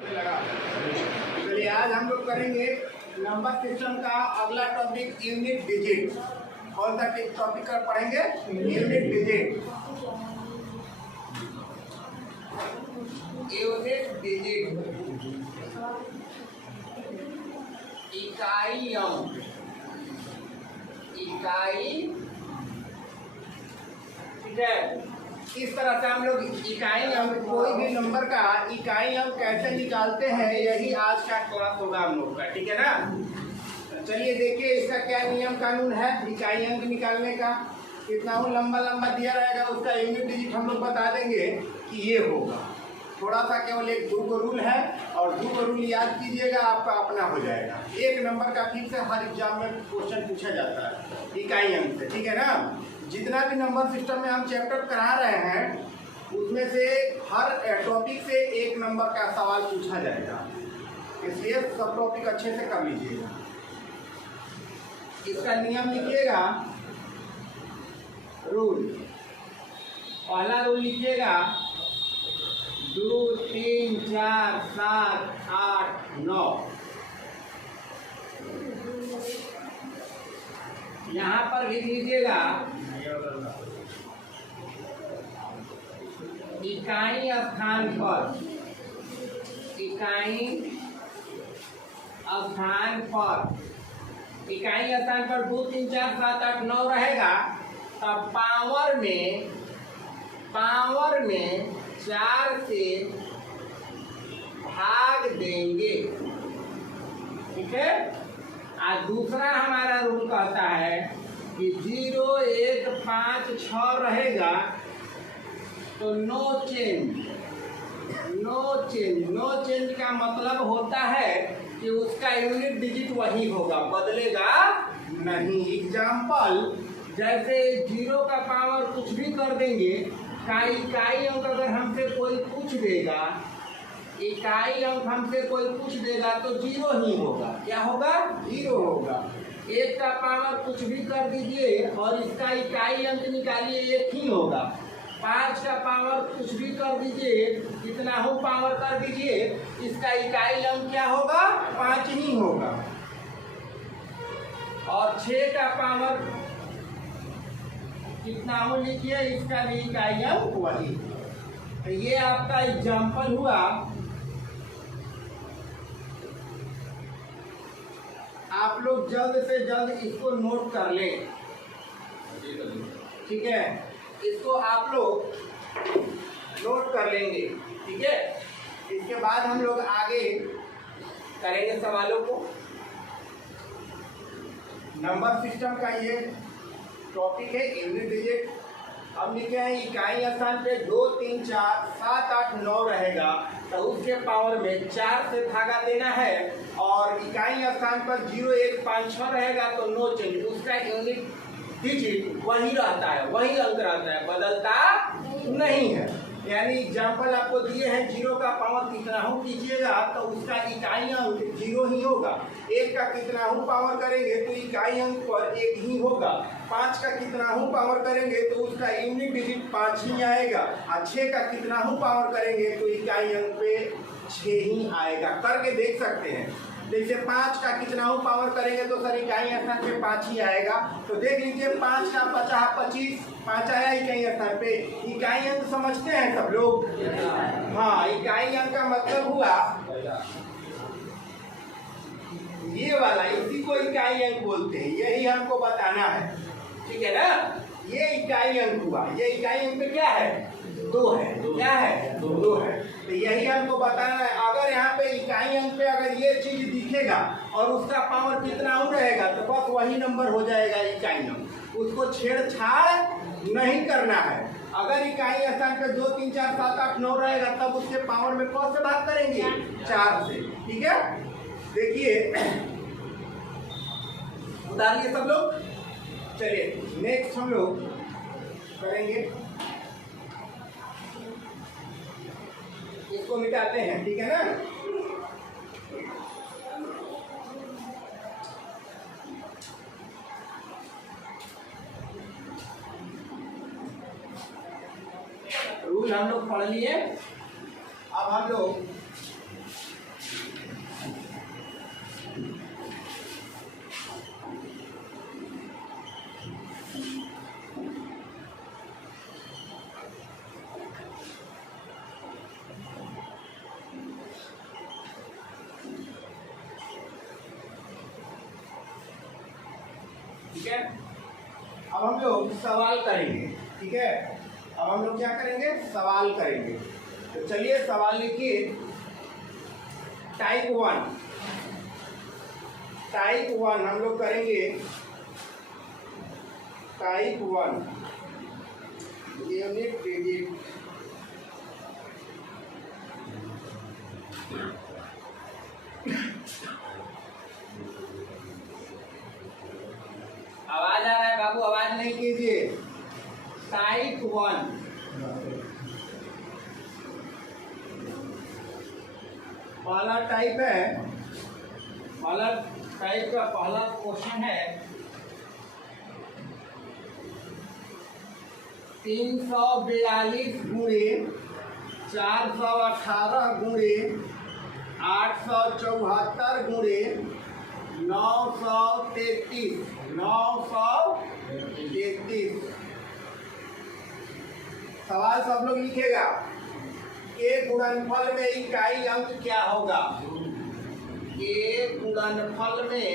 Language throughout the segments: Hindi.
चलिए आज हम लोग करेंगे नंबर सिस्टम का अगला टॉपिक यूनिट डिजिट। कौन सा टॉपिक कर पढ़ेंगे? Unit digit. यूनिट डिजिट इकाई अंक। ठीक है, इस तरह से हम लोग इकाई अंक, कोई भी नंबर का इकाई अंक कैसे निकालते हैं, यही आज का क्लास होगा हम लोग का। ठीक है ना? चलिए देखिए इसका क्या नियम कानून है इकाई अंक निकालने का। कितना हो लंबा लंबा दिया रहेगा, उसका यूनिट डिजिट हम लोग बता देंगे कि ये होगा। थोड़ा सा केवल एक दो को रूल है, और दो को रूल याद कीजिएगा, आपका अपना हो जाएगा। एक नंबर का फिर से हर एग्जाम में क्वेश्चन पूछा जाता है इकाई अंक से। ठीक है ना? जितना भी नंबर सिस्टम में हम चैप्टर करा रहे हैं, उसमें से हर टॉपिक से एक नंबर का सवाल पूछा जाएगा, इसलिए सब टॉपिक अच्छे से कर लीजिएगा। इसका नियम लिखिएगा, रूल। पहला रूल लिखिएगा 2, 3, 4, 7, 8, 9। यहाँ पर लिख लीजिएगा इकाई स्थान पर। इकाई स्थान पर 2, 3, 4, 7, 8, 9 रहेगा। तब पावर में 4 से भाग देंगे। ठीक है? आज दूसरा हमारा रूल कहता है कि 0, 1, 5, 6 रहेगा तो नो चेंज। नो चेंज का मतलब होता है कि उसका यूनिट डिजिट वही होगा, बदलेगा नहीं। एग्जाम्पल, जैसे 0 का पावर कुछ भी कर देंगे, इकाई अंक अगर हमसे कोई पूछ देगा, इकाई अंक हमसे कोई पूछ देगा तो 0 ही होगा। क्या होगा? 0 होगा। 1 का पावर कुछ भी कर दीजिए और इसका इकाई अंक निकालिए, 1 ही होगा। 5 का पावर कुछ भी कर दीजिए, कितना हो पावर कर दीजिए, इसका इकाई अंक क्या होगा? 5 ही होगा। और 6 का पावर कितना हो लिखिए, इसका भी इकाई अंक वही। तो ये आपका एग्जाम्पल हुआ। आप लोग जल्द से जल्द इसको नोट कर लें। ठीक है, इसको आप लोग नोट कर लेंगे। ठीक है, इसके बाद हम लोग आगे करेंगे सवालों को। नंबर सिस्टम का ये टॉपिक है यूनिट डिजिट। हम लिखे हैं इकाई स्थान पे 2, 3, 4, 7, 8, 9 रहेगा, तो उसके पावर में 4 से भागा देना है। और इकाई स्थान पर 0, 1, 5, 6 रहेगा तो नो चेंज, उसका यूनिट डिजिट वही रहता है, वही अंक रहता है, बदलता नहीं है। यानी एग्जाम्पल आपको दिए हैं, 0 का पावर कितना हो कीजिएगा तो उसका इकाई अंक 0 ही होगा। 1 का कितना हो पावर करेंगे तो इकाई अंक पर 1 ही होगा। 5 का कितना हो पावर करेंगे तो उसका यूनिट डिजिट 5 ही आएगा। और 6 का कितना हो पावर करेंगे तो इकाई अंक पे 6 ही आएगा। करके देख सकते हैं। जैसे 5 का कितना हो पावर करेंगे तो सर इकाई स्थान पे 5 ही आएगा। तो देख लीजिए 5 का 50, 25, 5 आया इकाई स्थान पे। इकाई अंक समझते हैं सब लोग? हाँ, इकाई अंक का मतलब हुआ ये वाला, इसी को इकाई अंक बोलते हैं। यही हमको बताना है। ठीक है ना? ये इकाई अंक हुआ। ये इकाई अंक पे क्या है? 2 है। क्या है? 2 है। तो यही हमको बताना है। अगर यहाँ पे इकाई अंक पे अगर ये चीज दिखेगा और उसका पावर कितना हो रहेगा तो बस वही नंबर हो जाएगा इकाई अंक। उसको छेड़छाड़ नहीं करना है। अगर इकाई स्थान पे 2, 3, 4, 7, 8, 9 रहेगा तब उसके पावर में कौन से भाग करेंगे? 4 से। ठीक है, देखिए उतारिए सब लोग। चलिए नेक्स्ट हम लोग करेंगे, इसको मिटाते हैं। ठीक है ना? रूल हम लोग पढ़ लिए। अब हम लोग है। अब हम लोग सवाल करेंगे, ठीक है। अब हम लोग क्या करेंगे, सवाल करेंगे। तो चलिए सवाल लिखिए। टाइप 1 हम लोग करेंगे। Type 1 unit digit. आवाज आ रहा है बाबू, आवाज नहीं कीजिए। टाइप 1 पहला टाइप है, पहला टाइप का पहला क्वेश्चन है 342 गुणे 418 गुणे 874 गुणे 933। सवाल सब लोग लिखेगा। के गुणनफल में इकाई अंक क्या होगा? के गुणनफल में,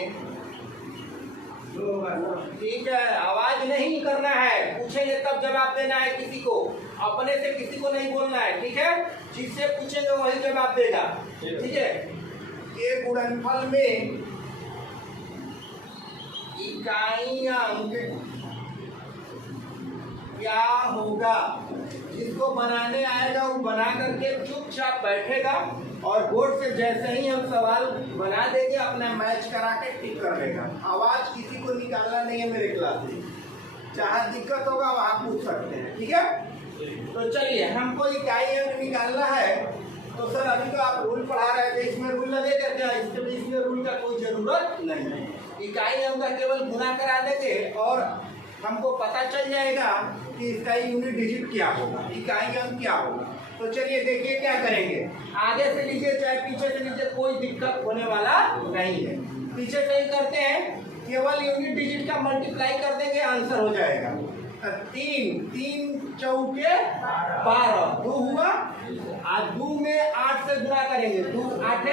ठीक है, आवाज नहीं करना है, पूछेंगे तब जवाब देना है किसी को, अपने से किसी को नहीं बोलना है, ठीक है। जिससे पूछेंगे वही जवाब देगा, ठीक है। के गुणनफल में इकाई अंक क्या होगा? जिसको बनाने आएगा वो बना करके चुपचाप बैठेगा और बोर्ड से जैसे ही हम सवाल बना देंगे अपना मैच करा के टिक कर लेगा। आवाज किसी को निकालना नहीं है मेरे क्लास में, जहाँ दिक्कत होगा वहाँ पूछ सकते हैं, ठीक है। तो चलिए, हमको इकाई अंक निकालना है। तो सर अभी तो आप रूल पढ़ा रहे थे, इसमें रूल लगेगा क्या? इसमें रूल का कोई जरूरत नहीं है। इकाई अंक का केवल गुणा करा देंगे और हमको पता चल जाएगा कि इसका यूनिट डिजिट क्या होगा, इकाई अंक क्या होगा। तो चलिए देखिए क्या करेंगे। आगे से लीजिए चाहे पीछे से लीजिए, कोई दिक्कत होने वाला नहीं है। पीछे से ही करते हैं, केवल यूनिट डिजिट का मल्टीप्लाई कर देंगे, आंसर हो जाएगा 3 चौके 12, 2 हुआ। आज 2 में 8 से गुणा करेंगे, 2 8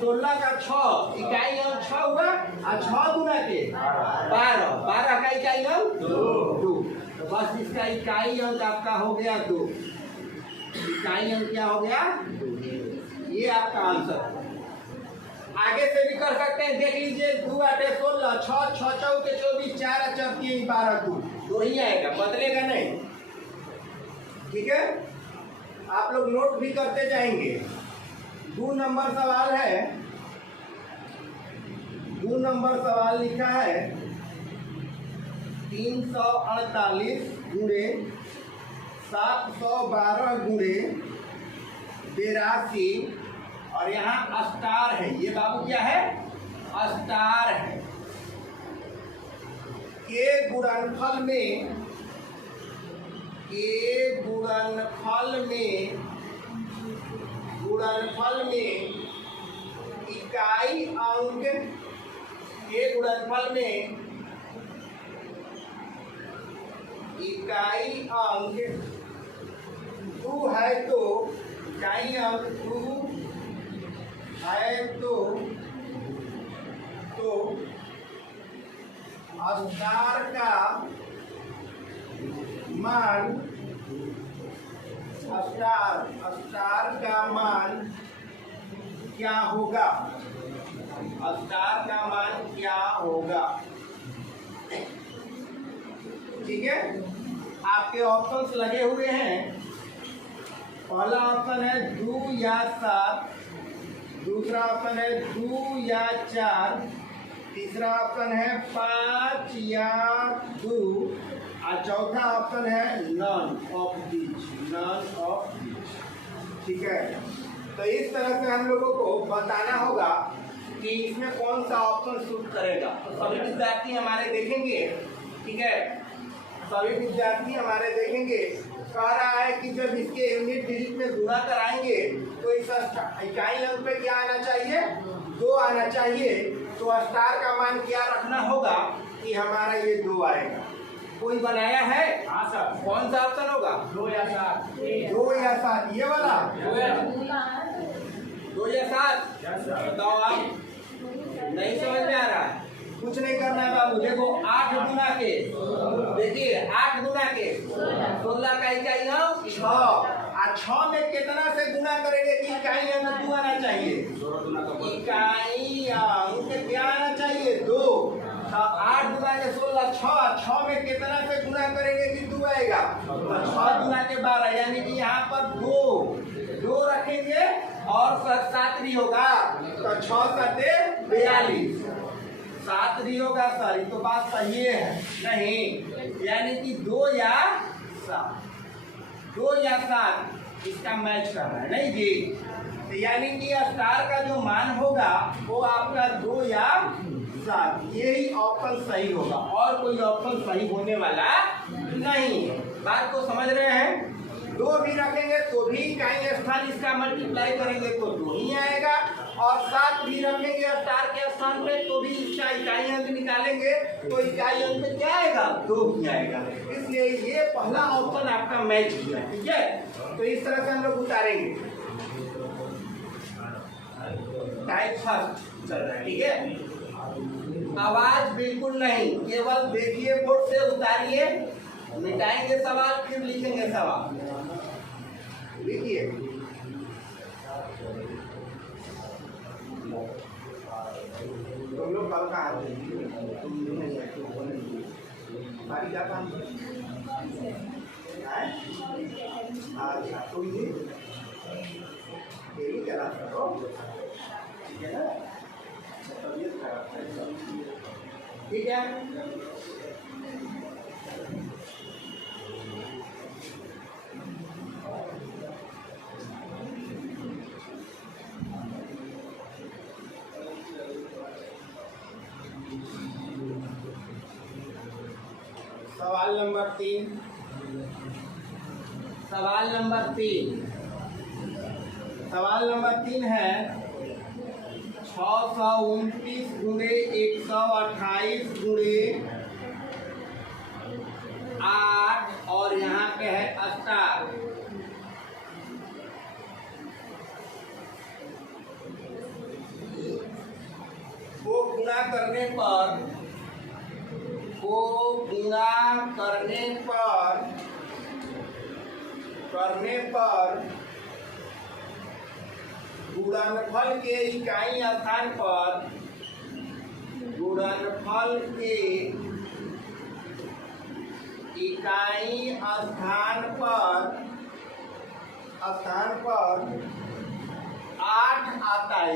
16 का 6, इकाई अंक 6 हुआ। आज 6 गुना के 12 का इकाई अंक 2। तो बस इसका इकाई अंक आपका हो गया 2। इकाई अंक क्या हो गया? ये आपका आंसर। आगे से भी कर सकते हैं, देख लीजिए। 2 8 16, 6 6 चौके 24, 4 4 3 12, 2 ही आएगा, बदलेगा नहीं, ठीक है। आप लोग नोट भी करते जाएंगे। 2 नंबर सवाल है, 2 नंबर सवाल लिखा है 348 गुणे 712 गुणे 82 और यहाँ स्टार है। ये बाबू क्या है? स्टार है। के गुणनफल में इकाई अंक, के गुणनफल में इकाई अंक 2 है तो इकाई अंक 2 है तो स्टार का मान, स्टार का मान क्या होगा? स्टार का मान क्या होगा? ठीक है। आपके ऑप्शंस लगे हुए हैं। पहला ऑप्शन है 2 या 7, दूसरा ऑप्शन है 2 या 4, तीसरा ऑप्शन है 5 या 2 और चौथा ऑप्शन है नन ऑफ दिस। ठीक है। तो इस तरह से हम लोगों को बताना होगा कि इसमें कौन सा ऑप्शन सूट करेगा। तो सभी विद्यार्थी हमारे देखेंगे, ठीक है, सभी विद्यार्थी हमारे देखेंगे। कह रहा है कि जब इसके यूनिट डिजिट में गुणा कराएंगे तो इस इकाई अंक पे क्या आना चाहिए? 2 आना चाहिए। तो स्टार का मान क्या रखना होगा कि हमारा ये 2 आएगा। कोई बनाया है? हाँ सर। कौन सा ऑप्शन होगा? 2 या 7। 2 या 7, ये वाला 2 या 7। बताओ आप, नहीं समझ में आ रहा है? कुछ नहीं करना है बाबू। देखो 8 गुना के, देखिए 8 गुना के 16 का इकाई हम 6, और 6 में कितना से गुना करेंगे कि इकाई अंक 2 आना चाहिए। इकाई अंक क्या आना चाहिए? 2। 8 गुना के 16, 6 में कितना से गुना करेंगे कि 2 आएगा? 6 गुना के 12, यानी कि यहाँ पर 2 रखेंगे और 7 भी होगा, तो 6 7 42, 7 भी होगा सर। तो बात सही है नहीं, यानी कि 2 या 7 इसका मैच कर रहा है नहीं जी। तो यानी कि स्टार का जो मान होगा वो आपका 2 या 7, यही ऑप्शन सही होगा, और कोई ऑप्शन सही होने वाला नहीं। बात को समझ रहे हैं? 2 भी रखेंगे तो भी इकाई स्थान इसका मल्टीप्लाई करेंगे तो 2 ही आएगा, और 7 भी रखेंगे स्टार के स्थान पे तो भी इसका इकाई अंक निकालेंगे तो इकाई अंक में क्या आएगा? 2 ही आएगा। इसलिए ये पहला ऑप्शन आपका मैच किया, ठीक है। तो इस तरह से हम लोग उतारेंगे। टाइप फर्स्ट चल रहा है, ठीक है। आवाज बिल्कुल नहीं, केवल देखिए बोर्ड से उतारिए, मिटाएंगे सवाल फिर लिखेंगे सवाल। लिखिए तुम लोग कल कहाँ थे? हमारी क्या काम है? अच्छा तुम भी डेली करा करो, ठीक है ना? तबीयत खराब है, ठीक है। सवाल नंबर 3, सवाल नंबर 3 है 629 गुणे 128 गुणे 8, और यहाँ पे है स्टार। वो गुणा करने पर गुणनफल के इकाई स्थान पर स्थान पर 8 आता है।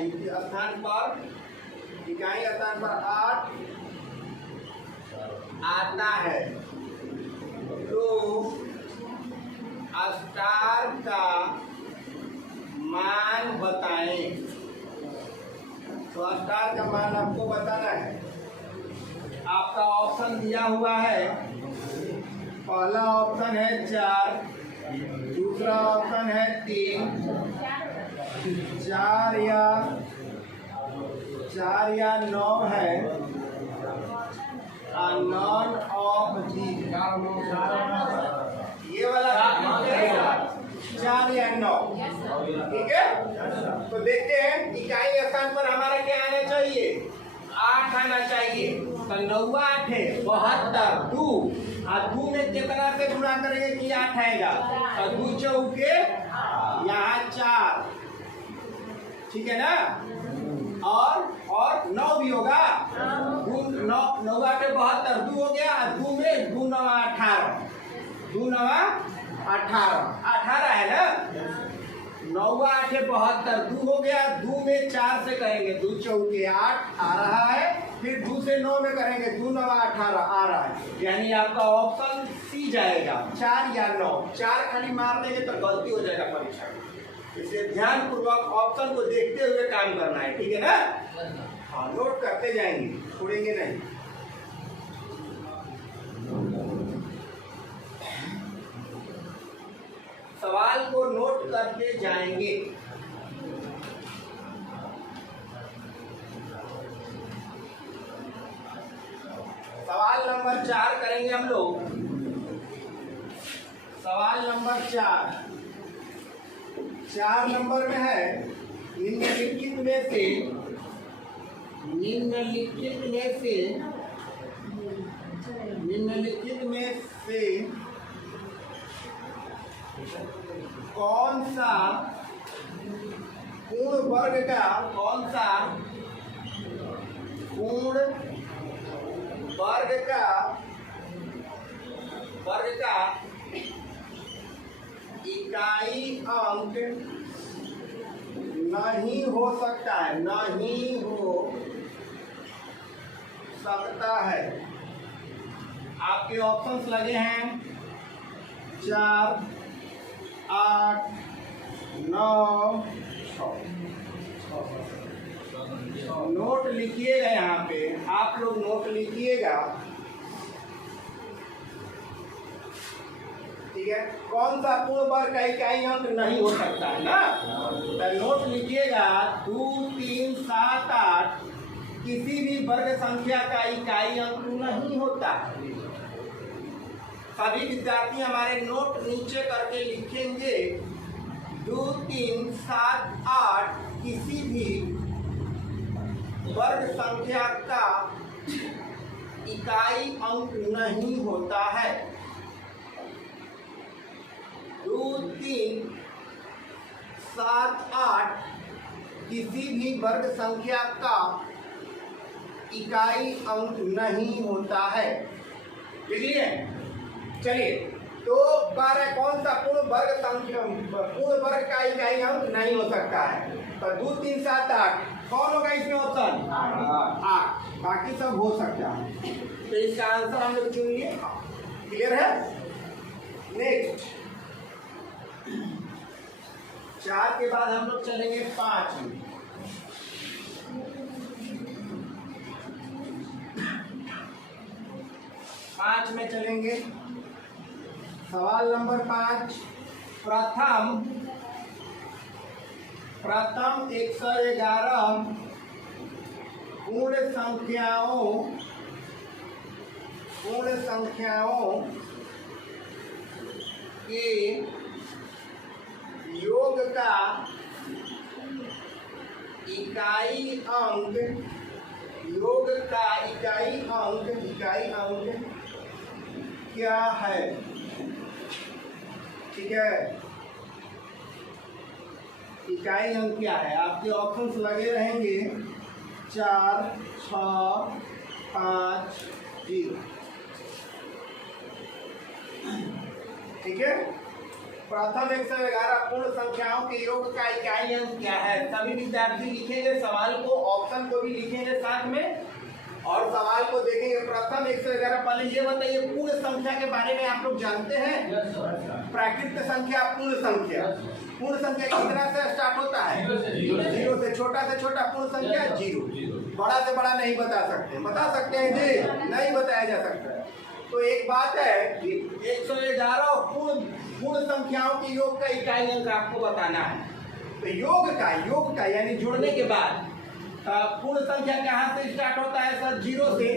इकाई स्थान पर 8 आता है तो स्टार का मान बताएं। तो स्टार का मान आपको बताना है। आपका ऑप्शन दिया हुआ है, पहला ऑप्शन है 4, दूसरा ऑप्शन है 3, 4 या 9 है, नॉन ऑफ दी, ये वाला 4 या 9, ठीक है। तो देखते हैं इकाई स्थान पर हमारा क्या आना चाहिए? 8 आना चाहिए। तो 9 8 है 72, 2 और 2 में कितना से गुणा करेंगे कि 8 आएगा? तो 2 चौके यहाँ 4, ठीक है ना। और 9 भी होगा, 9 8 72, 2 हो गया, 2 में 2 9 18, 2 9 18 है ना। 9 8 72, 2 हो गया, 2 में 4 से करेंगे 2 चौके 8 आ रहा है, फिर 2 से 9 में करेंगे 2 9 18 आ रहा है। यानी आपका ऑप्शन सी जाएगा, 4 या 9। 4 खाली मार देंगे तो गलती हो जाएगा परीक्षा में, इसलिए ध्यान पूर्वक ऑप्शन को देखते हुए काम करना है, ठीक है ना। हाँ, नोट करते जाएंगे, छोड़ेंगे नहीं। सवाल को नोट करते जाएंगे। सवाल नंबर 4 करेंगे हम लोग। सवाल नंबर 4 नंबर में है, निम्नलिखित में से निम्नलिखित में से कौन सा पूर्ण वर्ग का इकाई अंक नहीं हो सकता है। आपके ऑप्शंस लगे हैं 4, 8, 9, 6। नोट लिखिएगा, यहाँ पे आप लोग नोट लिखिएगा, ठीक है। कौन सा पूर्ण वर्ग का इकाई अंक नहीं हो सकता है ना, तो नोट लिखिएगा 2, 3, 7, 8 किसी भी वर्ग संख्या का इकाई अंक नहीं होता। सभी विद्यार्थी हमारे नोट नीचे करके लिखेंगे 2, 3, 7, 8 किसी भी वर्ग संख्या का इकाई अंक नहीं होता है। 2, 3, 7, 8 किसी भी वर्ग संख्या का इकाई अंक नहीं होता है। लिखिए, चलिए। तो बारह कौन सा पूर्ण वर्ग का इकाई अंक नहीं हो सकता है? तो 2, 3, 7, 8 कौन होगा इसमें ऑप्शन? 8। बाकी सब हो सकता है। तो इसका आंसर हम लोग चुन लिए। क्लियर है? नेक्स्ट 4 के बाद हम लोग चलेंगे 5 में। 5 में चलेंगे। सवाल नंबर 5। प्रथम 111 पूर्ण संख्याओं के योग का इकाई अंक क्या है? ठीक है, इकाई अंक क्या है? आपके ऑप्शंस लगे रहेंगे 4, 6, 5, 0। ठीक है। प्रथम 111 पूर्ण संख्याओं के योग का इकाई अंक क्या है? सभी विद्यार्थी लिखेंगे सवाल को, ऑप्शन को भी लिखेंगे साथ में और सवाल को देखेंगे। प्रथम 111। पहले ये बताइए, पूर्ण संख्या के बारे में आप लोग जानते हैं? प्राकृत संख्या पूर्ण संख्या कितना से स्टार्ट होता है? 0 से। छोटा से छोटा पूर्ण संख्या 0। बड़ा से बड़ा नहीं बता सकते हैं जी? नहीं बताया जा सकता है। तो एक बात है कि 111 पूर्ण संख्याओं के योग का इकाई अंक आपको बताना है। तो योग का यानी जोड़ने के बाद पूर्ण संख्या कहाँ से स्टार्ट होता है सर? 0 से।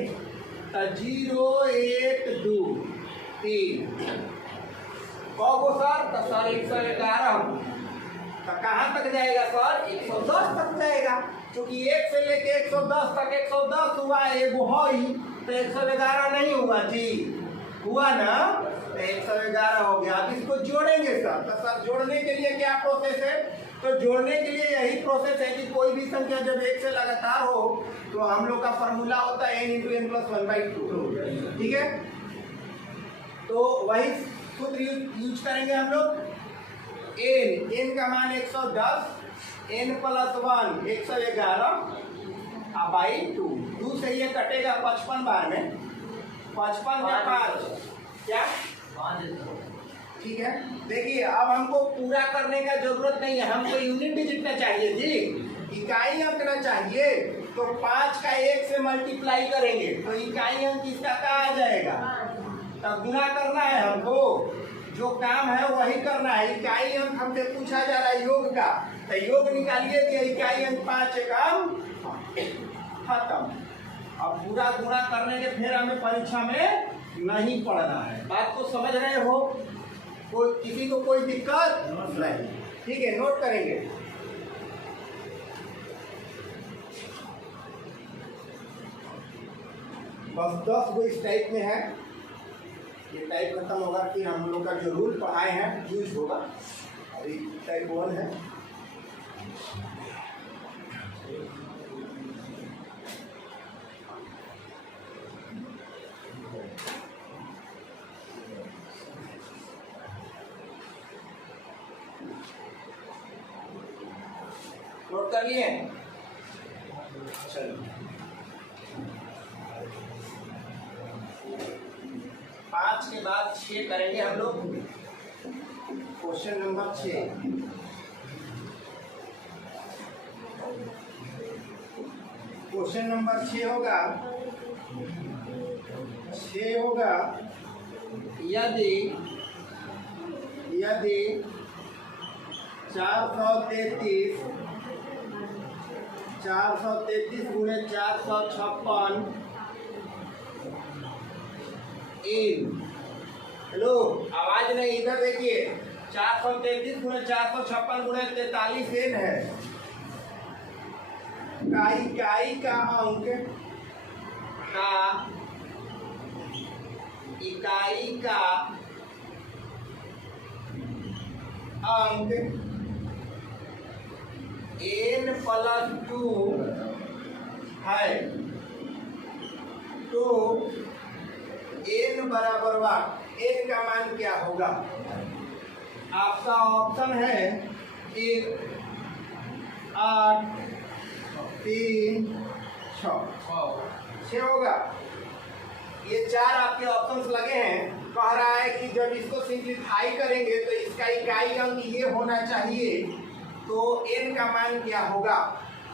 0, 1, 2, 3 कहो सर? तो सर 111 तो कहाँ तक जाएगा सर? 110 तक जाएगा, क्योंकि 1 से लेके 110 तक 110 हुआ, एगो ही तो 111 नहीं हुआ जी, हुआ ना? तो 111 हो गया। अब इसको जोड़ेंगे सर, तो सर जोड़ने के लिए क्या प्रोसेस है? तो जोड़ने के लिए यही प्रोसेस है कि कोई भी संख्या जब 1 से लगातार हो तो हम लोग का फॉर्मूला होता है n × n + 1/2। ठीक है, तो वही सूत्र यूज करेंगे हम लोग। n का मान 110, n + 1 111/2। 2 से ये कटेगा 55 बार में। 55 या 5 क्या? 5। ठीक है, देखिए अब हमको पूरा करने का जरूरत नहीं है, हमको यूनिट डिजिट ना चाहिए जी, इकाई अंक ना चाहिए। तो 5 का 1 से मल्टीप्लाई करेंगे तो इकाई अंक इसका कहाँ आ जाएगा? तब गुना करना है हमको, जो काम है वही करना है। इकाई अंक हमसे पूछा जा रहा है योग का, तो योग निकालिए कि इकाई अंक 5 काम खत्म। अब पूरा गुणा करने के फिर हमें परीक्षा में नहीं पढ़ना है। बात को समझ रहे हो? किसी को कोई दिक्कत नहीं? ठीक है, नोट करेंगे। बस 10 गो इस टाइप में है। ये टाइप खत्म होगा फिर हम लोग का जो रूल पढ़ाए हैं यूज होगा। अभी टाइप 1 है। नोट कर लिए? चलो 5 के बाद 6 करेंगे हम लोग। Question number 6। क्वेश्चन नंबर 6 होगा यदि 433 गुणे 456 हेलो आवाज नहीं, इधर देखिए। 433 गुणे 456 गुणे 43 एन है। इकाई का अंक n+2 है तो n बराबर वाट n का मान क्या होगा? आपका ऑप्शन है 1, 8, 3, 6 होगा। ये 4 आपके ऑप्शंस लगे हैं। कह रहा है कि जब इसको सिंप्लीफाई करेंगे तो इसका इकाई अंक ये होना चाहिए, तो n का मान क्या होगा?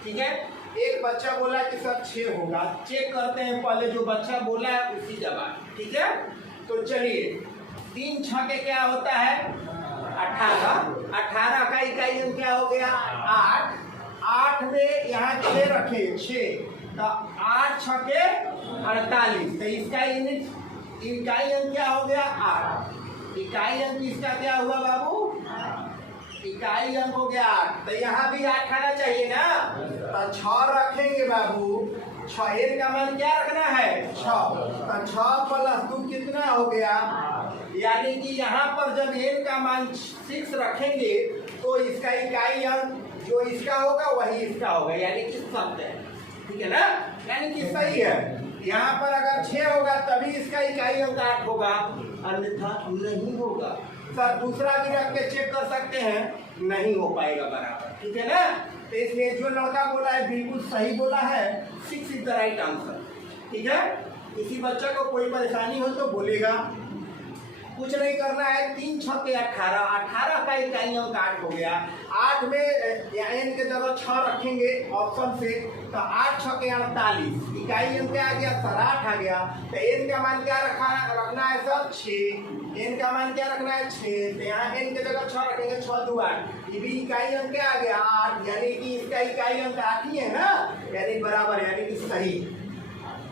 ठीक है। एक बच्चा बोला कि सर 6 होगा। चेक करते हैं पहले जो बच्चा बोला है उसी जवाब। ठीक है, तो चलिए 3 6 के क्या होता है? 18 का इकाई अंक क्या हो गया? 8 में यहाँ 6 रखे 6 तो 8 6 के 48। तो इसका इकाई अंक क्या हो गया? 8। इकाई अंक इसका क्या हुआ बाबू? इकाई अंक हो गया 8। तो यहाँ भी 8 आना चाहिए ना, तो 6 रखेंगे बाबू। 6 n का मान क्या रखना है? 6। तो 6 + 2 कितना हो गया? यानी कि यहाँ पर जब n का मान 6 रखेंगे तो इसका इकाई अंक जो इसका होगा वही इसका होगा, यानी कि सत्य है। ठीक है ना, यानी कि सही है। यहाँ पर अगर 6 होगा तभी इसका इकाई अंक 8 होगा, अन्यथा नहीं होगा। सर दूसरा भी रख के चेक कर सकते हैं, नहीं हो पाएगा बराबर। ठीक है ना, तो इसलिए जो लड़का बोला है बिल्कुल सही बोला है। 6 इज द राइट आंसर। ठीक है, किसी बच्चे को कोई परेशानी हो तो बोलेगा, कुछ नहीं करना है। 3 6 के 18 का इकाई अंक 8 हो गया। 8 में n के जगह 6 रखेंगे ऑप्शन से, तो 8 6 के 48 इकाई अंक क्या आ गया? सर 8 आ गया। तो n का मान क्या रखना है सर? 6। n का मान क्या रखना है? 6। तो यहाँ n के जगह 6 रखेंगे, 6 2 8। ये भी इकाई अंक क्या आ गया? 8। यानी कि इसका इकाई अंक 8 ही है ना, यानी बराबर, यानी कि सही।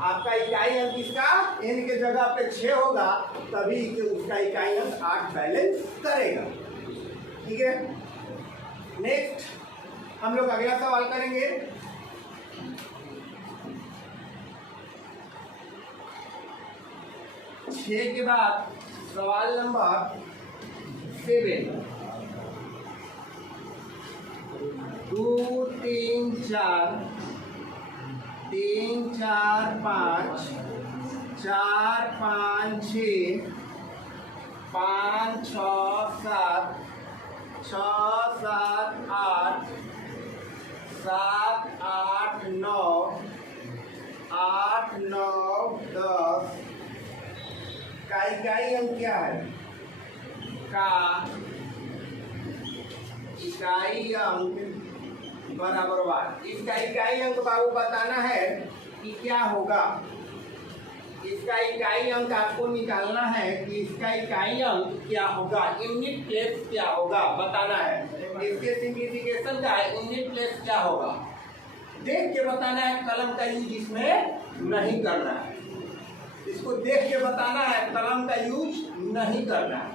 आपका इकाई अंक इसका n के जगह पे 6 होगा तभी उसका इकाई अंक 8 बैलेंस करेगा। ठीक है, नेक्स्ट हम लोग अगला सवाल करेंगे। छह के बाद सवाल नंबर 7। 2 3 4 3 4 5 4 5 6 5 6 7 6 7 8 7 8 9 8 9 10 का इकाई अंक क्या है? का इकाई अंक बराबर वाट। इसका इकाई अंक बाबू बताना है कि क्या होगा। इसका इकाई अंक आपको निकालना है कि इसका इकाई अंक क्या होगा, यूनिट प्लेस क्या होगा बताना है। इसके सिंप्लीफिकेशन का है यूनिट प्लेस क्या होगा, देख के बताना है। कलम का यूज इसमें नहीं करना है, इसको देख के बताना है, कलम का यूज नहीं करना है।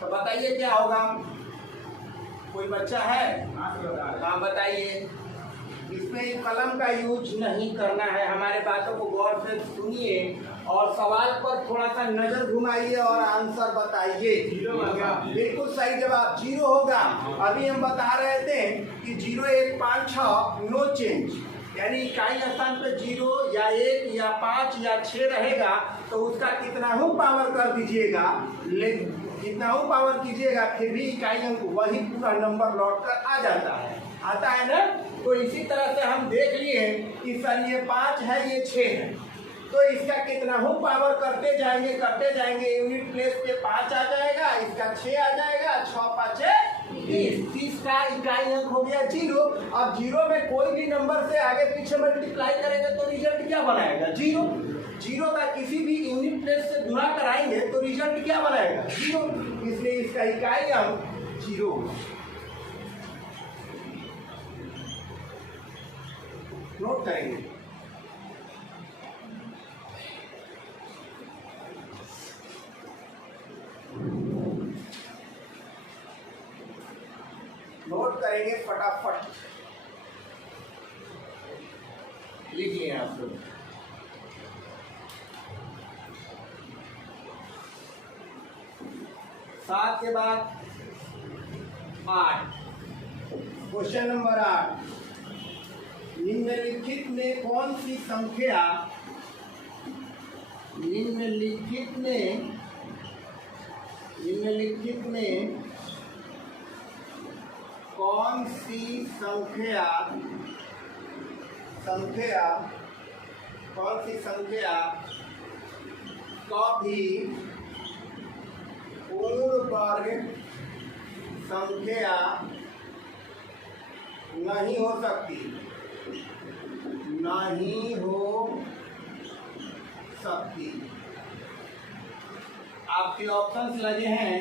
तो बताइए क्या होगा? कोई बच्चा है? हाँ बताइए। इसमें कलम का यूज नहीं करना है। हमारे बातों को गौर से सुनिए और सवाल पर थोड़ा सा नजर घुमाइए और आंसर बताइए। बिल्कुल सही जवाब 0 होगा। अभी हम बता रहे थे कि 0 1 5 6 नो चेंज, यानी इकाई स्थान पे 0 या 1 या 5 या 6 रहेगा तो उसका कितना हूँ पावर कर दीजिएगा, कितना हूँ पावर कीजिएगा, फिर भी इकाई अंक वही पूरा नंबर लौट कर आ जाता है, आता है ना। तो इसी तरह से हम देख लिए कि सर ये 5 है ये 6 है, तो इसका कितना हूँ पावर करते जाएंगे, यूनिट प्लेस पे 5 आ जाएगा, इसका 6 आ जाएगा, 6 5 30 का इकाई अंक हो गया 0। अब 0 में कोई भी नंबर से आगे पीछे मल्टीप्लाई करेंगे तो रिजल्ट क्या बनाएगा 0। 0 का किसी भी यूनिट प्लेस से गुणा कराएंगे तो रिजल्ट क्या बनाएगा 0, इसलिए इसका इकाई अंक 0। नोट करेंगे। नोट करेंगे फटाफट, लिखिए आप लोग। सात के बाद 8, क्वेश्चन नंबर 8, निम्नलिखित में कौन सी संख्या कौन सी कभी पूर्ण वर्ग संख्या नहीं हो सकती, आपके ऑप्शंस लगे हैं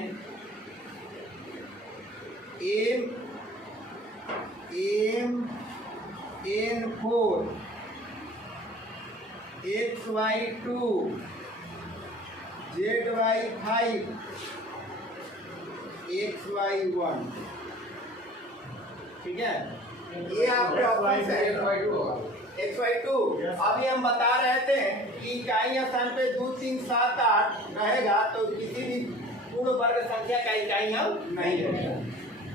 N4, XY2, ZY5, XY1, ठीक है। ये आपके ऑप्शन है XY2। अभी हम बता रहे थे कि इकाई स्थान पे 2 3 7 8 रहेगा तो किसी भी पूर्ण वर्ग संख्या का इकाई अंक नहीं रहेगा।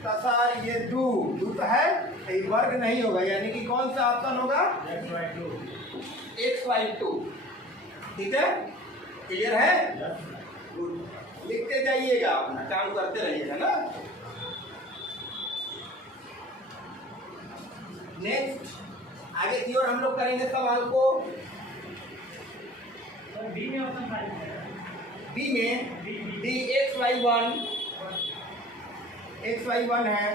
तो सर ये 2 तो है, एक वर्ग नहीं होगा, यानी कि कौन सा ऑप्शन होगा XY2, ठीक है। क्लियर है, लिखते जाइएगा, अपना काम करते रहिएगा ना। नेक्स्ट आगे की ओर हम लोग करेंगे सवाल को। बी में डी XY1 है।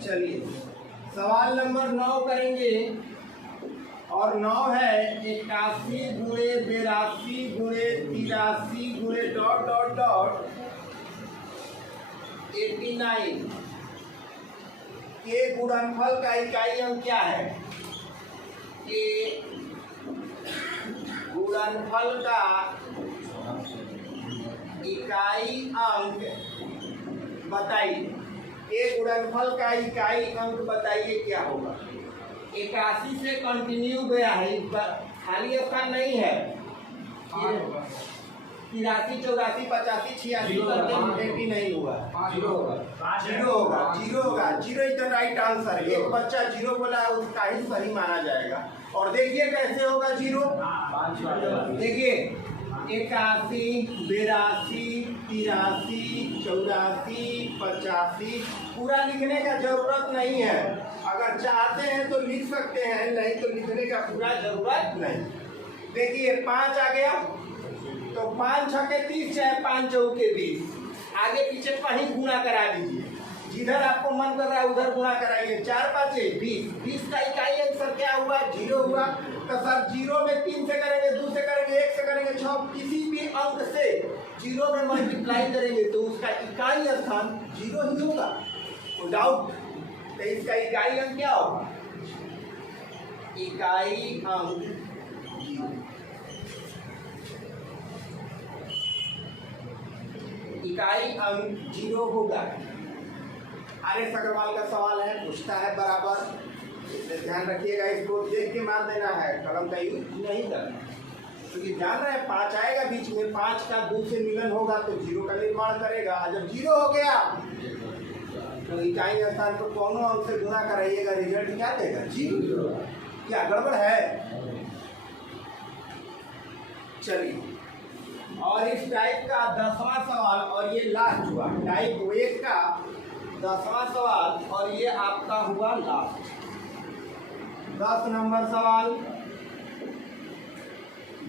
चलिए सवाल नंबर 9 करेंगे और 9 है 81 गुणे 82 गुणे 83 गुणे ... 89 के गुणनफल का इकाई अंक क्या है। के गुणनफल का इकाई अंक बताइए। के गुणनफल का इकाई अंक बताइए क्या होगा। 81 से कंटिन्यू गया है, खाली स्थान नहीं है। 83 84 85 86 करके नहीं हुआ, 0 होगा। 0 इज द राइट आंसर। एक बच्चा 0 बोला है, उसका ही सही माना जाएगा। और देखिए कैसे होगा 0, देखिए 81 82 83 84 85 पूरा लिखने का जरूरत नहीं है। अगर चाहते हैं तो लिख सकते हैं, नहीं तो लिखने का पूरा जरूरत नहीं। देखिए 5 आ गया तो 5 6 के 30 चाहे 5 4 के 20, आगे पीछे कहीं गुणा करा दीजिए, जिधर आपको मन कर रहा है उधर गुणा कराइए। 4 5 20, 20 का इकाई अंक सर क्या हुआ 0 हुआ। तो सर 0 में 3 से करेंगे, 2 से करेंगे, 1 से करेंगे, 6 किसी भी अंक से 0 में मल्टीप्लाई करेंगे तो उसका इकाई स्थान 0 ही होगा, तो डाउट। तो इसका इकाई अंक क्या होगा, इकाई अंक 0। इकाई अंक 0 होगा। आर.एस. अग्रवाल का सवाल है, पूछता है बराबर, इसलिए ध्यान रखिएगा, इसको देख के मार देना है, कलम का यूज नहीं करना, क्योंकि जान रहे हैं 5 आएगा बीच में, 5 का 2 से मिलन होगा तो 0 का निर्माण करेगा। जब 0 हो गया तो इकाई स्थान पर कौनों अंक से गुणा कराइएगा, रिजल्ट क्या देगा? 0। क्या गड़बड़ है? चलिए, और इस टाइप का 10वां सवाल, और ये लास्ट हुआ टाइप 1 का 10वां सवाल, और ये आपका हुआ लास्ट 10 नंबर सवाल।